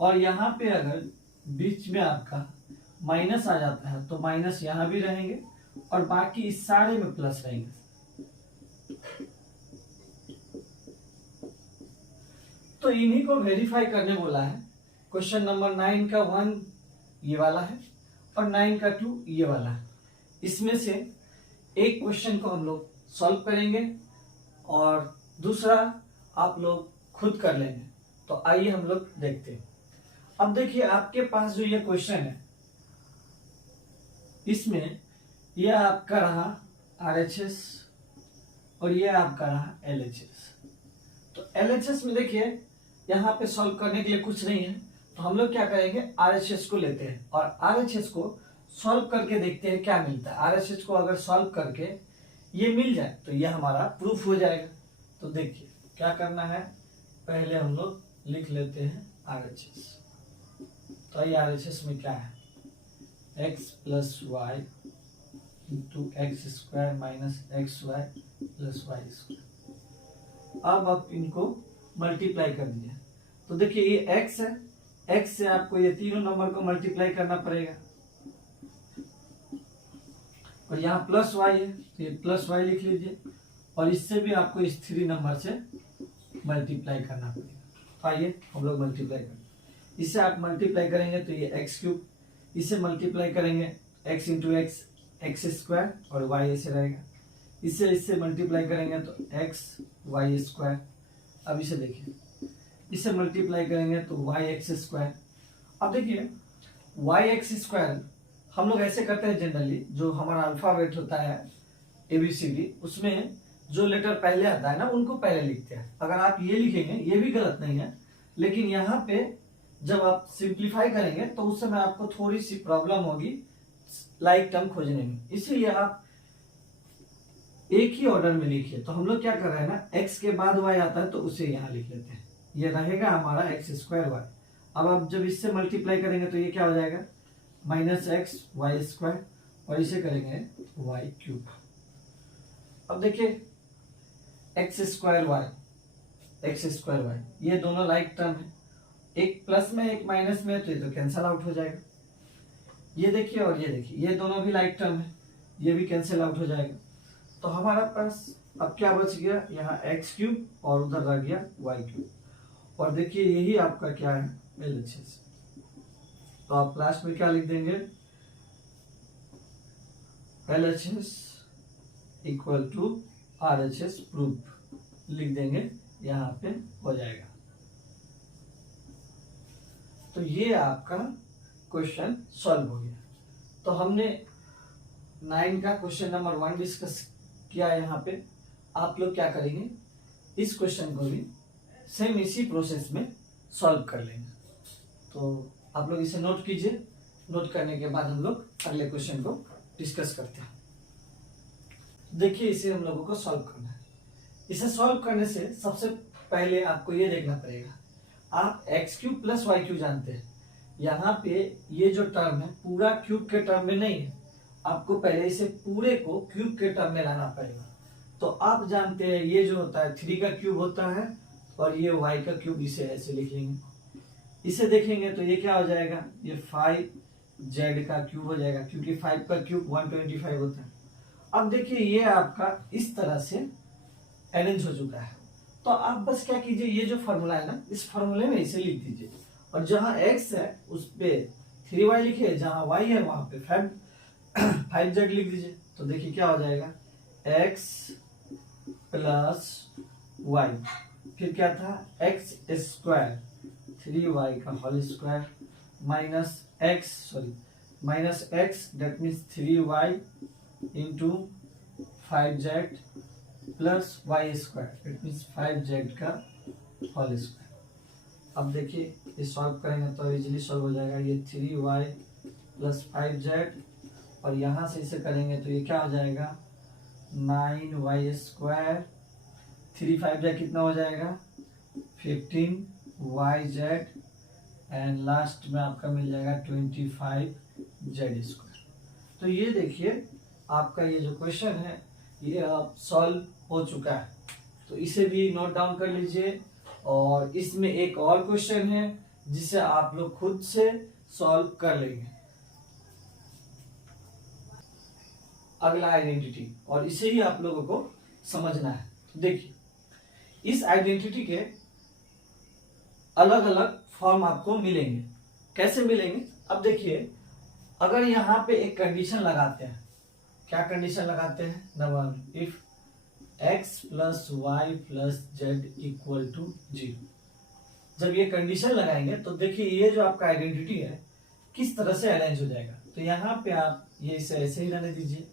और यहाँ पे अगर बीच में आपका माइनस आ जाता है तो माइनस यहाँ भी रहेंगे, और बाकी इस सारे में प्लस रहेंगे। तो इन्हीं को वेरीफाई करने बोला है। क्वेश्चन नंबर 9 का 1 ये वाला है, और 9 का 2 ये वाला है। इसमें से एक क्वेश्चन को हम लोग सॉल्व करेंगे और दूसरा आप लोग खुद कर लेंगे। तो आइए हम लोग देखते हैं। अब देखिए आपके पास जो ये क्वेश्चन है, इसमें ये आपका रहा RHS और ये आपका रहा LHS। तो LHS में देखिए यहाँ पे सॉल्व करने के लिए कुछ नहीं है, तो हम लोग क्या करेंगे, RHS को लेते हैं और RHS को सॉल्व करके देखते हैं क्या मिलता है। RHS को अगर सॉल्व करके ये मिल जाए तो ये हमारा प्रूफ हो जाएगा। तो देखिए क्या करना है, पहले हम लोग लिख लेते हैं RHS। तो ये RHS में क्या है, x + y into x² - xy + y²। अब आप इनको मल्टीप्लाई कर दिए। तो देखिए ये x है, x से आपको ये तीनों नंबर को मल्टीप्लाई करना पड़ेगा, और यहाँ +y है तो ये +y लिख लीजिए, और इससे भी आपको इस 3 नंबर से मल्टीप्लाई करना पड़ेगा। तो आइए हम लोग मल्टीप्लाई करें। इससे आप मल्टीप्लाई करेंगे तो ये x³, इसे मल्टीप्लाई करेंगे x इंटू x, x² और y ऐसे रहेगा। इससे मल्टीप्लाई करेंगे तो x y²। अब इसे देखिए, इसे मल्टीप्लाई करेंगे तो yx²। अब देखिए yx² हम लोग ऐसे करते हैं जनरली, जो हमारा अल्फाबेट होता है ABCD, उसमें जो लेटर पहले आता है ना उनको पहले लिखते हैं। अगर आप ये लिखेंगे ये भी गलत नहीं है, लेकिन यहाँ पे जब आप सिंप्लीफाई करेंगे तो उस समय आपको थोड़ी सी प्रॉब्लम होगी लाइक टर्म खोजने में, इसीलिए आप एक ही ऑर्डर में लिखिए। तो हम लोग क्या कर रहे हैं ना, x के बाद y आता है तो उसे यहाँ लिख लेते हैं, ये रहेगा हमारा x स्क्वायर वाई। अब आप जब इससे मल्टीप्लाई करेंगे तो ये क्या हो जाएगा, -x y स्क्वायर, और इसे करेंगे y क्यूब। अब देखिए x स्क्वायर वाई, ये दोनों लाइक टर्म है, एक प्लस में एक माइनस में, तो ये तो कैंसल आउट हो जाएगा। ये देखिए और ये देखिए, ये दोनों भी लाइक टर्म है, ये भी कैंसिल आउट हो जाएगा। तो हमारा पास अब क्या बच गया, यहाँ एक्स क्यूब और उधर रह गया वाई क्यूब। और देखिए यही आपका क्या है, LHS। तो आप लास्ट में क्या लिख देंगे, LHS equal to RHS proof लिख देंगे, यहाँ पे हो जाएगा। तो ये आपका क्वेश्चन सॉल्व हो गया। तो हमने 9 का क्वेश्चन नंबर 1 डिस्कस किया है। यहाँ पे आप लोग क्या करेंगे, इस क्वेश्चन को भी सेम इसी प्रोसेस में सॉल्व कर लेंगे। तो आप लोग इसे नोट कीजिए, नोट करने के बाद हम लोग अगले क्वेश्चन को डिस्कस करते हैं। देखिए इसे हम लोगों को सॉल्व करना है। इसे सॉल्व करने से सबसे पहले आपको ये देखना पड़ेगा, आप X cube plus Y cube जानते हैं, यहाँ पे ये जो टर्म है पूरा क्यूब के टर्म में नहीं है, आपको पहले इसे पूरे को क्यूब के टर्म में लाना पड़ेगा। तो आप जानते हैं ये जो होता है 3 का क्यूब होता है, और ये y का क्यूब, इसे ऐसे लिख लेंगे। इसे देखेंगे तो ये क्या हो जाएगा, ये 5z का क्यूब हो जाएगा, क्योंकि 5 का क्यूब 125 होता है। अब देखिए ये आपका इस तरह से अरेंज हो चुका है। तो आप बस क्या कीजिए, ये जो फॉर्मूला है ना, इस फॉर्मूले में इसे लिख दीजिए, और जहां x है उस पे 3y लिखिए, जहां y है वहां पे 5z लिख दीजिए। तो देखिए क्या हो जाएगा, x प्लस वाई, फिर क्या था x स्क्वायर 3y का whole square minus x that means 3y into 5z plus Y square it means 5z का होल स्क्वायर। अब देखिए ये सॉल्व करेंगे तो इजीली सॉल्व हो जाएगा, ये 3y प्लस 5z, और यहाँ से इसे करेंगे तो ये क्या हो जाएगा 9y स्क्वायर, 3 5z कितना हो जाएगा 15yz, एंड लास्ट में आपका मिल जाएगा 25z स्क्वायर। तो ये देखिए आपका ये जो क्वेश्चन है ये अब सॉल्व हो चुका है। तो इसे भी नोट डाउन कर लीजिए, और इसमें एक और क्वेश्चन है जिसे आप लोग खुद से सॉल्व कर लेंगे। अगला आइडेंटिटी, और इसे ही आप लोगों को समझना है। देखिए इस आइडेंटिटी के अलग अलग फॉर्म आपको मिलेंगे। कैसे मिलेंगे, अब देखिए अगर यहाँ पे एक कंडीशन लगाते हैं, क्या कंडीशन लगाते हैं, number if x plus Y plus Z equal to 0। जब ये कंडीशन लगाएंगे तो देखिए ये जो आपका आइडेंटिटी है किस तरह से अरेंज हो जाएगा। तो यहाँ पे आप ये इसे ऐसे ही रहने दीजिए,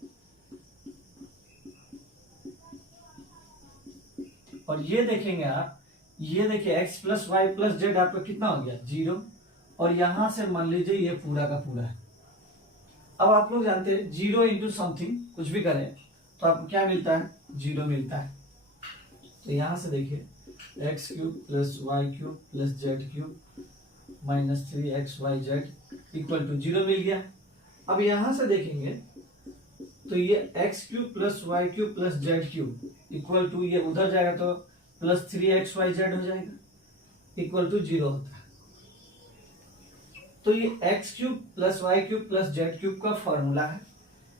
और ये देखेंगे आप, ये देखिए x plus Y plus Z आपका कितना हो गया 0, और यहां से मान लीजिए ये पूरा का पूरा है। अब आप लोग जानते हैं 0 इंटू समथिंग कुछ भी करें तो आपको क्या मिलता है 0 मिलता है। तो यहां से देखिए X cube plus Y cube plus Z cube minus 3xyz equal to 0 मिल गया। अब यहां से देखेंगे तो ये X cube plus Y cube plus Z cube equal to, ये उधर जाएगा तो प्लस 3xyz हो जाएगा इक्वल टू 0 होता है। तो ये X cube plus Y cube plus Z cube का फॉर्मूला है,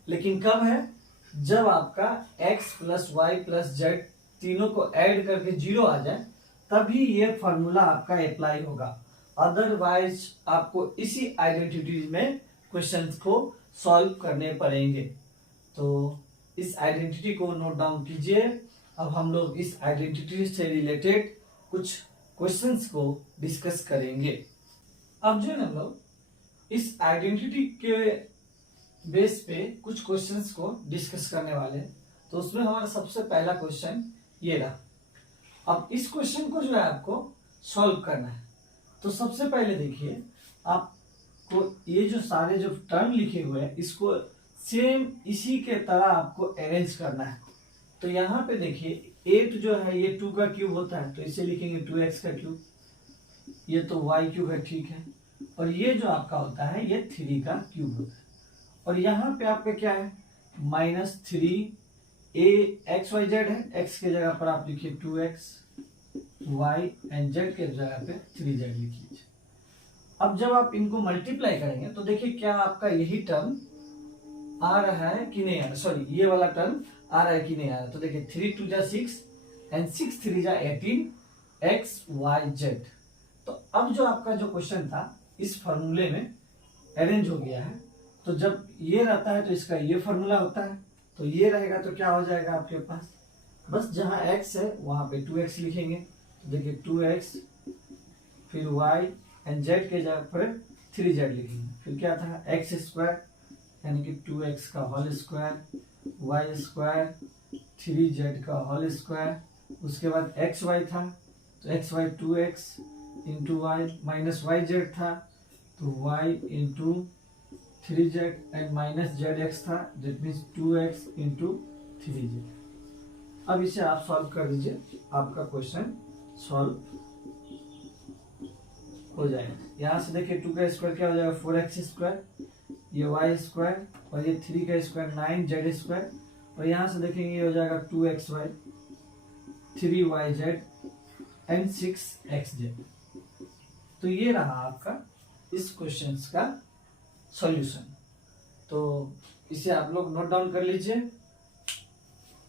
लेकिन कब है, जब आपका x plus Y plus Z तीनों को ऐड करके 0 आ जाए तभी ये फॉर्मूला आपका अप्लाई होगा। अदरवाइज आपको इसी आइडेंटिटी में क्वेश्चंस को सॉल्व करने पड़ेंगे। तो इस आइडेंटिटी को नोट डाउन कीजिए। अब हम लोग इस आइडेंटिटी से रिलेटेड कुछ क्वेश्चंस को डिस्कस करेंगे। अब जो है हम लोग इस आइडेंटिटी के बेस पे कुछ क्वेश्चंस को डिस्कस करने वाले हैं। तो उसमें हमारा सबसे पहला क्वेश्चन ये रहा। अब इस क्वेश्चन को जो है आपको सॉल्व करना है। तो सबसे पहले देखिए, आपको ये जो सारे जो टर्म लिखे हुए हैं इसको सेम इसी के तरह आपको अरेंज करना है। तो यहाँ पे देखिए 8 जो है ये 2 का क्यूब होता है, तो इसे लिखेंगे 2x का क्यूब। ये तो y क्यूब है, ठीक है। और ये जो आपका होता है ये 3 का क्यूब होता है। और यहाँ पे आपका क्या है, -3 a x y z है, x के जगह पर आप लिखिए 2x, y एंड z के जगह पे 3z लिख लीजिए। अब जब आप इनको मल्टीप्लाई करेंगे तो देखिए क्या आपका यही टर्म आ रहा है कि नहीं आ रहा, सॉरी ये वाला टर्म आ रहा है कि नहीं आ रहा। तो देखिए 3 2 जा 6 एंड 6 3 जा 18 x y z। तो अब जो आपका जो क्वेश्चन था इस फॉर्मूले में अरेंज हो गया है। तो जब ये रहता है तो इसका ये फॉर्मूला होता है, तो ये रहेगा तो क्या हो जाएगा आपके पास, बस जहां x है वहां पे 2x लिखेंगे। तो देखिए 2x, फिर y एंड z के जगह पर 3z लिखेंगे। फिर क्या था, x स्क्वायर यानी कि 2x का whole square, y square 3z का होल स्क्वायर, उसके बाद xy था तो xy 2x into Y minus Y Z था तो y into 3z and minus zx था, that means 2x into 3z। अब इसे आप सॉल्व कर दीजिए, आपका क्वेश्चन सॉल्व हो जाएगा। यहाँ से देखिए 2 का स्क्वायर क्या हो जाएगा 4x स्क्वायर, ये y स्क्वायर और ये 3 का स्क्वायर 9z स्क्वायर, और यहाँ से देखेंगे ये हो जाएगा 2xy 3yz एंड 6xz। तो ये रहा आपका इस क्वेश्चन का सॉल्यूशन। तो इसे आप लोग नोट डाउन कर लीजिए।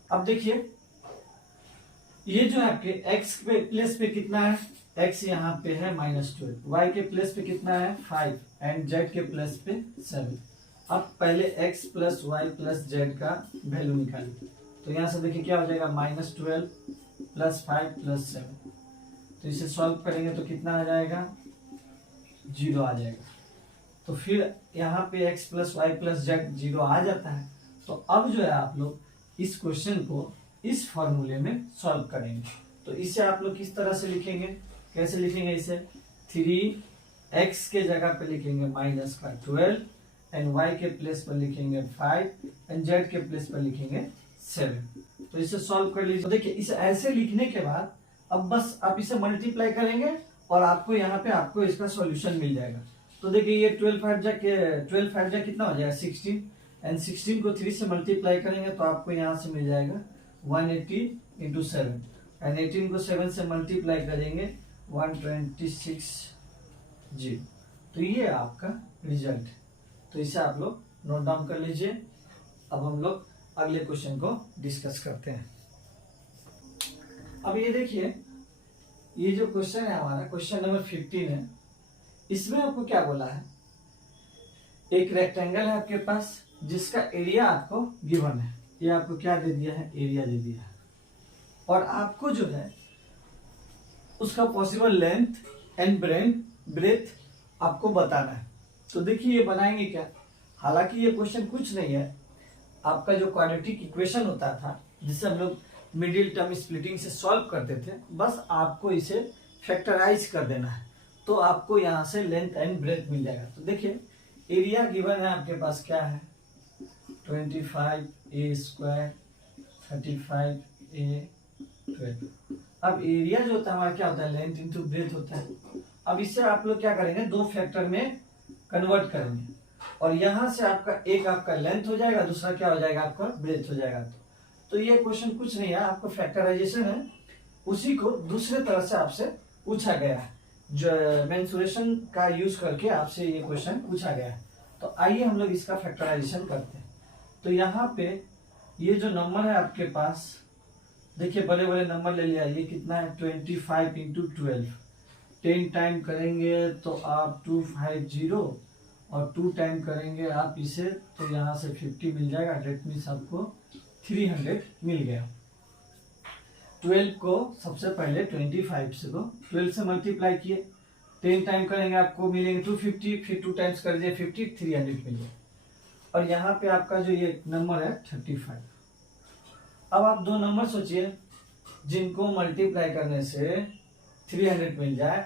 अब देखिए ये जो है आपके x पे प्लेस पे कितना है, x यहाँ पे है -12, y के प्लेस पे कितना है 5 एंड z के प्लेस पे 7। अब पहले x plus Y plus Z का वैल्यू निकालिए। तो यहाँ से देखिए क्या हो जाएगा -12 प्लस 5 प्लस 7। तो इसे सॉल्व करेंगे तो कितना आ जाएगा 0 आ जाएगा। तो फिर यहाँ पे x plus Y plus Z 0 आ जाता है। तो अब जो है आप लोग इस क्वेश्चन को इस फॉर्मूले में सॉल्व करेंगे। तो इसे आप लोग किस तरह से लिखेंगे, कैसे लिखेंगे इसे, 3x के जगह पे लिखेंगे -12 एंड y के प्लेस पर लिखेंगे 5 एंड z के प्लेस पर लिखेंगे 7। तो इसे सॉल्व कर लीजिए। तो देखिए इसे ऐसे लिखने के बाद अब बस आप इसे मल्टीप्लाई करेंगे और आपको यहाँ पे आपको इसका सॉल्यूशन मिल जाएगा। तो देखिए ये 12 5 जा कितना हो जाएगा 16 एंड 16 को 3 से मल्टीप्लाई करेंगे तो आपको यहाँ से मिल जाएगा 180 इंटू 7 एंड 18 को 7 से मल्टीप्लाई करेंगे 126 जी। तो ये आपका रिजल्ट है। तो इसे आप लोग नोट डाउन कर लीजिए। अब हम लोग अगले क्वेश्चन को डिस्कस करते हैं। अब ये देखिए ये जो क्वेश्चन है हमारा क्वेश्चन नंबर 15 है। इसमें आपको क्या बोला है, एक रेक्टेंगल है आपके पास जिसका एरिया आपको गिवन है। ये आपको क्या दे दिया है, एरिया दे दिया है, और आपको जो है उसका पॉसिबल लेंथ एंड ब्रेथ आपको बताना है। तो देखिए ये बनाएंगे क्या, हालांकि ये क्वेश्चन कुछ नहीं है, आपका जो क्वाड्रेटिक इक्वेशन होता था जिसे हम लोग मिडिल टर्म स्प्लिटिंग से सॉल्व करते थे, बस आपको इसे फैक्टराइज कर देना है तो आपको यहाँ से लेंथ एंड ब्रेथ मिल जाएगा। तो देखिए एरिया गिवन है आपके पास क्या है 25a स्क्वायर 35a 12। अब एरिया जो होता है हमारा क्या होता है लेंथ इंटू ब्रेथ होता है। अब इससे आप लोग क्या करेंगे दो फैक्टर में कन्वर्ट करेंगे और यहाँ से आपका एक आपका लेंथ हो जाएगा, दूसरा क्या हो जाएगा आपका ब्रेथ हो जाएगा। तो ये क्वेश्चन कुछ नहीं है, आपको फैक्टराइजेशन है उसी को दूसरे तरह से आपसे पूछा गया है, जो मेंसुरेशन का यूज करके आपसे ये क्वेश्चन पूछा गया है। तो आइए हम लोग इसका फैक्टराइजेशन करते हैं। तो यहाँ पे ये जो नंबर है आपके पास देखिए बड़े बड़े नंबर ले लिया, ये कितना है 25 इंटू 12, 10 टाइम करेंगे तो आप 250 और 2 टाइम करेंगे आप इसे तो यहाँ से 50 मिल जाएगा, डेट मीन्स आपको 300 मिल गया। 12 को सबसे पहले 25 से को 12 से मल्टीप्लाई किए, 10 टाइम करेंगे आपको मिलेंगे 250, फिर 2 टाइम्स कर दिए 50, 300 मिल गया। और यहाँ पे आपका जो ये नंबर है 35, अब आप दो नंबर सोचिए जिनको मल्टीप्लाई करने से 300 मिल जाए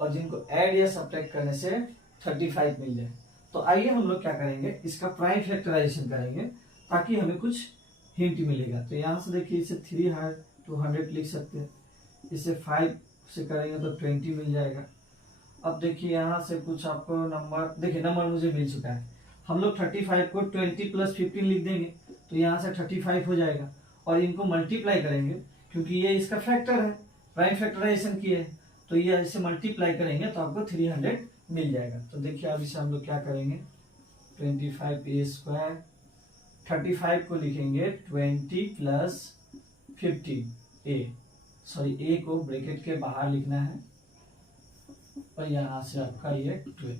और जिनको ऐड या सब्ट्रैक्ट करने से 35 मिल जाए। तो आइए हम लोग क्या करेंगे, इसका प्राइम फैक्टराइजेशन करेंगे ताकि हमें कुछ हिंट मिलेगा। तो यहाँ से देखिए इसे 300 लिख सकते हैं, इसे 5 से करेंगे तो 20 मिल जाएगा। अब देखिए यहाँ से कुछ आपको नंबर, देखिए नंबर मुझे मिल चुका है। हम लोग 35 को 20 + 15 लिख देंगे तो यहाँ से 35 हो जाएगा और इनको मल्टीप्लाई करेंगे क्योंकि ये इसका फैक्टर है, प्राइम फैक्टराइजेशन किए है, तो ये इसे मल्टीप्लाई करेंगे तो आपको 300 मिल जाएगा। तो देखिए अब इसे हम लोग क्या करेंगे, 25a², 35 को लिखेंगे 20 + 15 a को ब्रैकेट के बाहर लिखना है और यहाँ से आपका ये 12।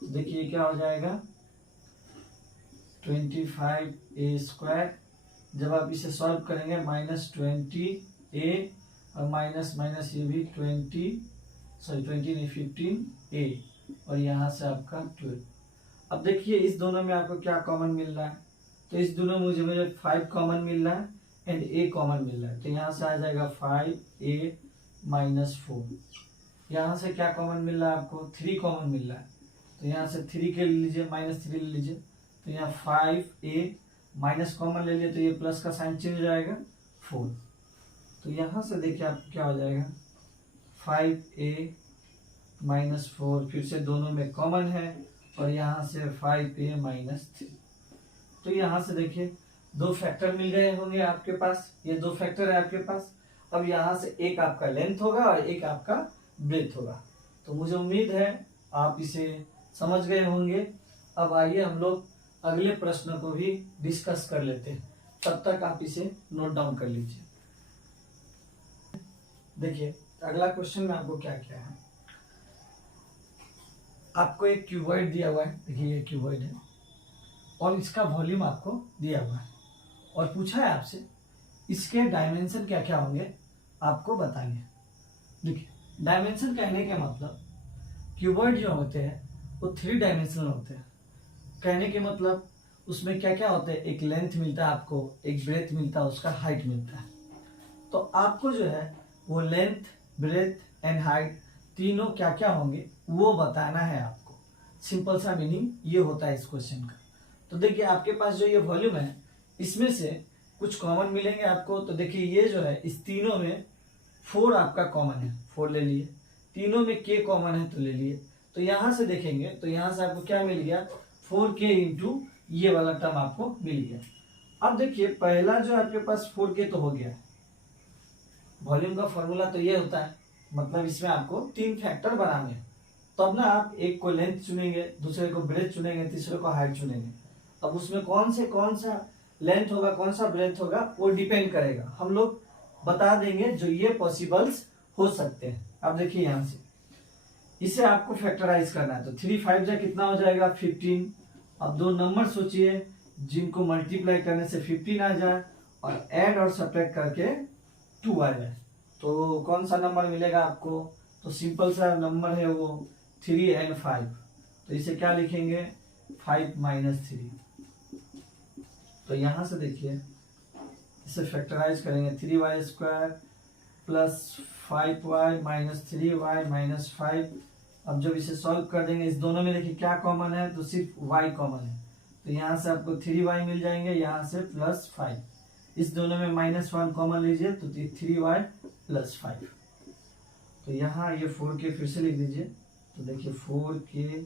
तो देखिए क्या हो जाएगा, 25a², जब आप इसे सॉल्व करेंगे -20a और माइनस ये भी 20 नहीं 15a और यहाँ से आपका 12। अब देखिए इस दोनों में आपको क्या कॉमन मिल रहा है, तो इस दोनों में मुझे 5 कॉमन मिल रहा है एंड a कॉमन मिल रहा है। तो यहाँ से आ जाएगा 5a - 4। यहाँ से क्या कॉमन मिल रहा है आपको, 3 कॉमन मिल रहा है, तो यहाँ से 3 के ले लीजिए, -3 ले लीजिए, तो यहाँ 5a माइनस कॉमन ले लिए तो ये प्लस का साइन चेंज हो जाएगा 4। तो यहाँ से देखिए आप क्या हो जाएगा, 5a - 4, फिर से दोनों में कॉमन है और यहाँ से 5a - 3। तो यहाँ से देखिए दो फैक्टर मिल गए होंगे आपके पास, ये दो फैक्टर है आपके पास। अब यहाँ से एक आपका लेंथ होगा और एक आपका ब्रेथ होगा। तो मुझे उम्मीद है आप इसे समझ गए होंगे। अब आइए हम लोग अगले प्रश्न को भी डिस्कस कर लेते हैं, तब तक आप इसे नोट डाउन कर लीजिए। देखिए अगला क्वेश्चन में आपको क्या क्या है, आपको एक क्यूबॉइड दिया हुआ है, देखिए ये क्यूबॉइड है और इसका वॉल्यूम आपको दिया हुआ है और पूछा है आपसे इसके डायमेंशन क्या क्या होंगे आपको बताइए। देखिए डायमेंशन कहने के मतलब क्यूबॉइड जो होते हैं वो 3 डायमेंशनल होते हैं। कहने के मतलब उसमें क्या क्या होते हैं, एक लेंथ मिलता है आपको, एक ब्रेथ मिलता है, उसका हाइट मिलता है। तो आपको जो है वो लेंथ, ब्रेथ एंड हाइट तीनों क्या क्या होंगे वो बताना है आपको। सिंपल सा मीनिंग ये होता है इस क्वेश्चन का। तो देखिए आपके पास जो ये वॉल्यूम है इसमें से कुछ कॉमन मिलेंगे आपको। तो देखिए ये जो है इस तीनों में 4 आपका कॉमन है, 4 ले लिए, तीनों में k कॉमन है तो ले लिए। तो यहाँ से देखेंगे तो यहाँ से आपको क्या मिल गया, 4k इंटू ये वाला टर्म आपको मिल गया। अब देखिए पहला जो आपके पास 4k तो हो गया, वॉल्यूम का फॉर्मूला तो ये होता है, मतलब इसमें आपको 3 फैक्टर बनाने हैं। तो अब ना आप एक को लेंथ चुनेंगे, दूसरे को ब्रेथ चुनेंगे, तीसरे को हाइट चुनेंगे। अब उसमें कौन सा लेंथ होगा, कौन सा ब्रेथ होगा वो डिपेंड करेगा, हम लोग बता देंगे जो ये पॉसिबल्स हो सकते हैं। अब देखिए यहाँ से इसे आपको फैक्टराइज करना है, तो 3 5 जा कितना हो जाएगा 15। अब दो नंबर सोचिए जिनको मल्टीप्लाई करने से 15 आ जाए और ऐड और सब्ट्रैक्ट करके 2 आ जाए, तो कौन सा नंबर मिलेगा आपको, तो सिंपल सा नंबर है वो 3 और 5। तो इसे क्या लिखेंगे 5 - 3। तो यहाँ से देखिए इसे फैक्टराइज करेंगे, 3y² + 5y - 3y - 5। अब जब इसे सॉल्व कर देंगे इस दोनों में देखिए क्या कॉमन है, तो सिर्फ y कॉमन है, तो यहाँ से आपको 3y मिल जाएंगे, यहाँ से +5। इस दोनों में -1 कॉमन लीजिए तो 3y + 5। तो यहाँ ये 4k फिर से लिख दीजिए, तो देखिए 4k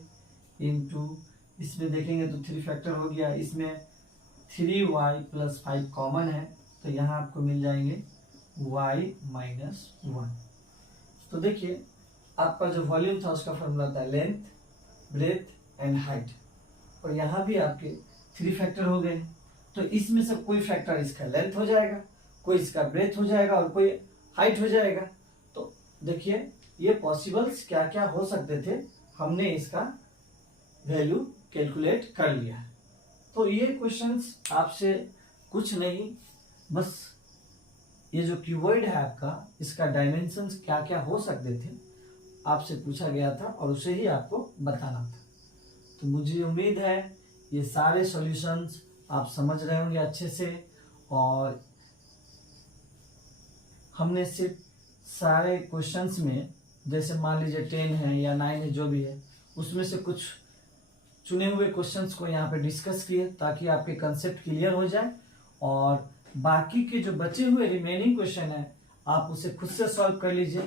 इंटू इसमें देखेंगे तो 3 फैक्टर हो गया, इसमें 3y + 5 कॉमन है, तो यहाँ आपको मिल जाएंगे y - 1। तो देखिए आपका जो वॉल्यूम था उसका फॉर्मूला था लेंथ, ब्रेथ एंड हाइट, और यहाँ भी आपके 3 फैक्टर हो गए। तो इसमें से कोई फैक्टर इसका लेंथ हो जाएगा, कोई इसका ब्रेथ हो जाएगा और कोई हाइट हो जाएगा। तो देखिए ये पॉसिबल्स क्या क्या हो सकते थे, हमने इसका वैल्यू कैलकुलेट कर लिया। तो ये क्वेश्चंस आपसे कुछ नहीं, बस ये जो क्यूबॉइड है आपका इसका डायमेंशंस क्या क्या हो सकते थे आपसे पूछा गया था और उसे ही आपको बताना था। तो मुझे उम्मीद है ये सारे सॉल्यूशंस आप समझ रहे होंगे अच्छे से, और हमने सिर्फ सारे क्वेश्चंस में, जैसे मान लीजिए 10 है या 9 है जो भी है, उसमें से कुछ चुने हुए क्वेश्चंस को यहाँ पे डिस्कस किए ताकि आपके कंसेप्ट क्लियर हो जाए, और बाकी के जो बचे हुए रिमेनिंग क्वेश्चन है आप उसे खुद से सॉल्व कर लीजिए,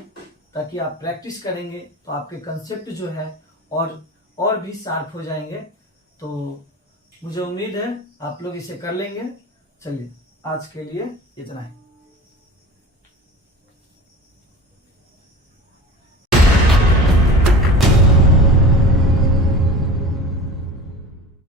ताकि आप प्रैक्टिस करेंगे तो आपके कंसेप्ट जो है और भी शार्प हो जाएंगे। तो मुझे उम्मीद है आप लोग इसे कर लेंगे। चलिए आज के लिए इतना ही।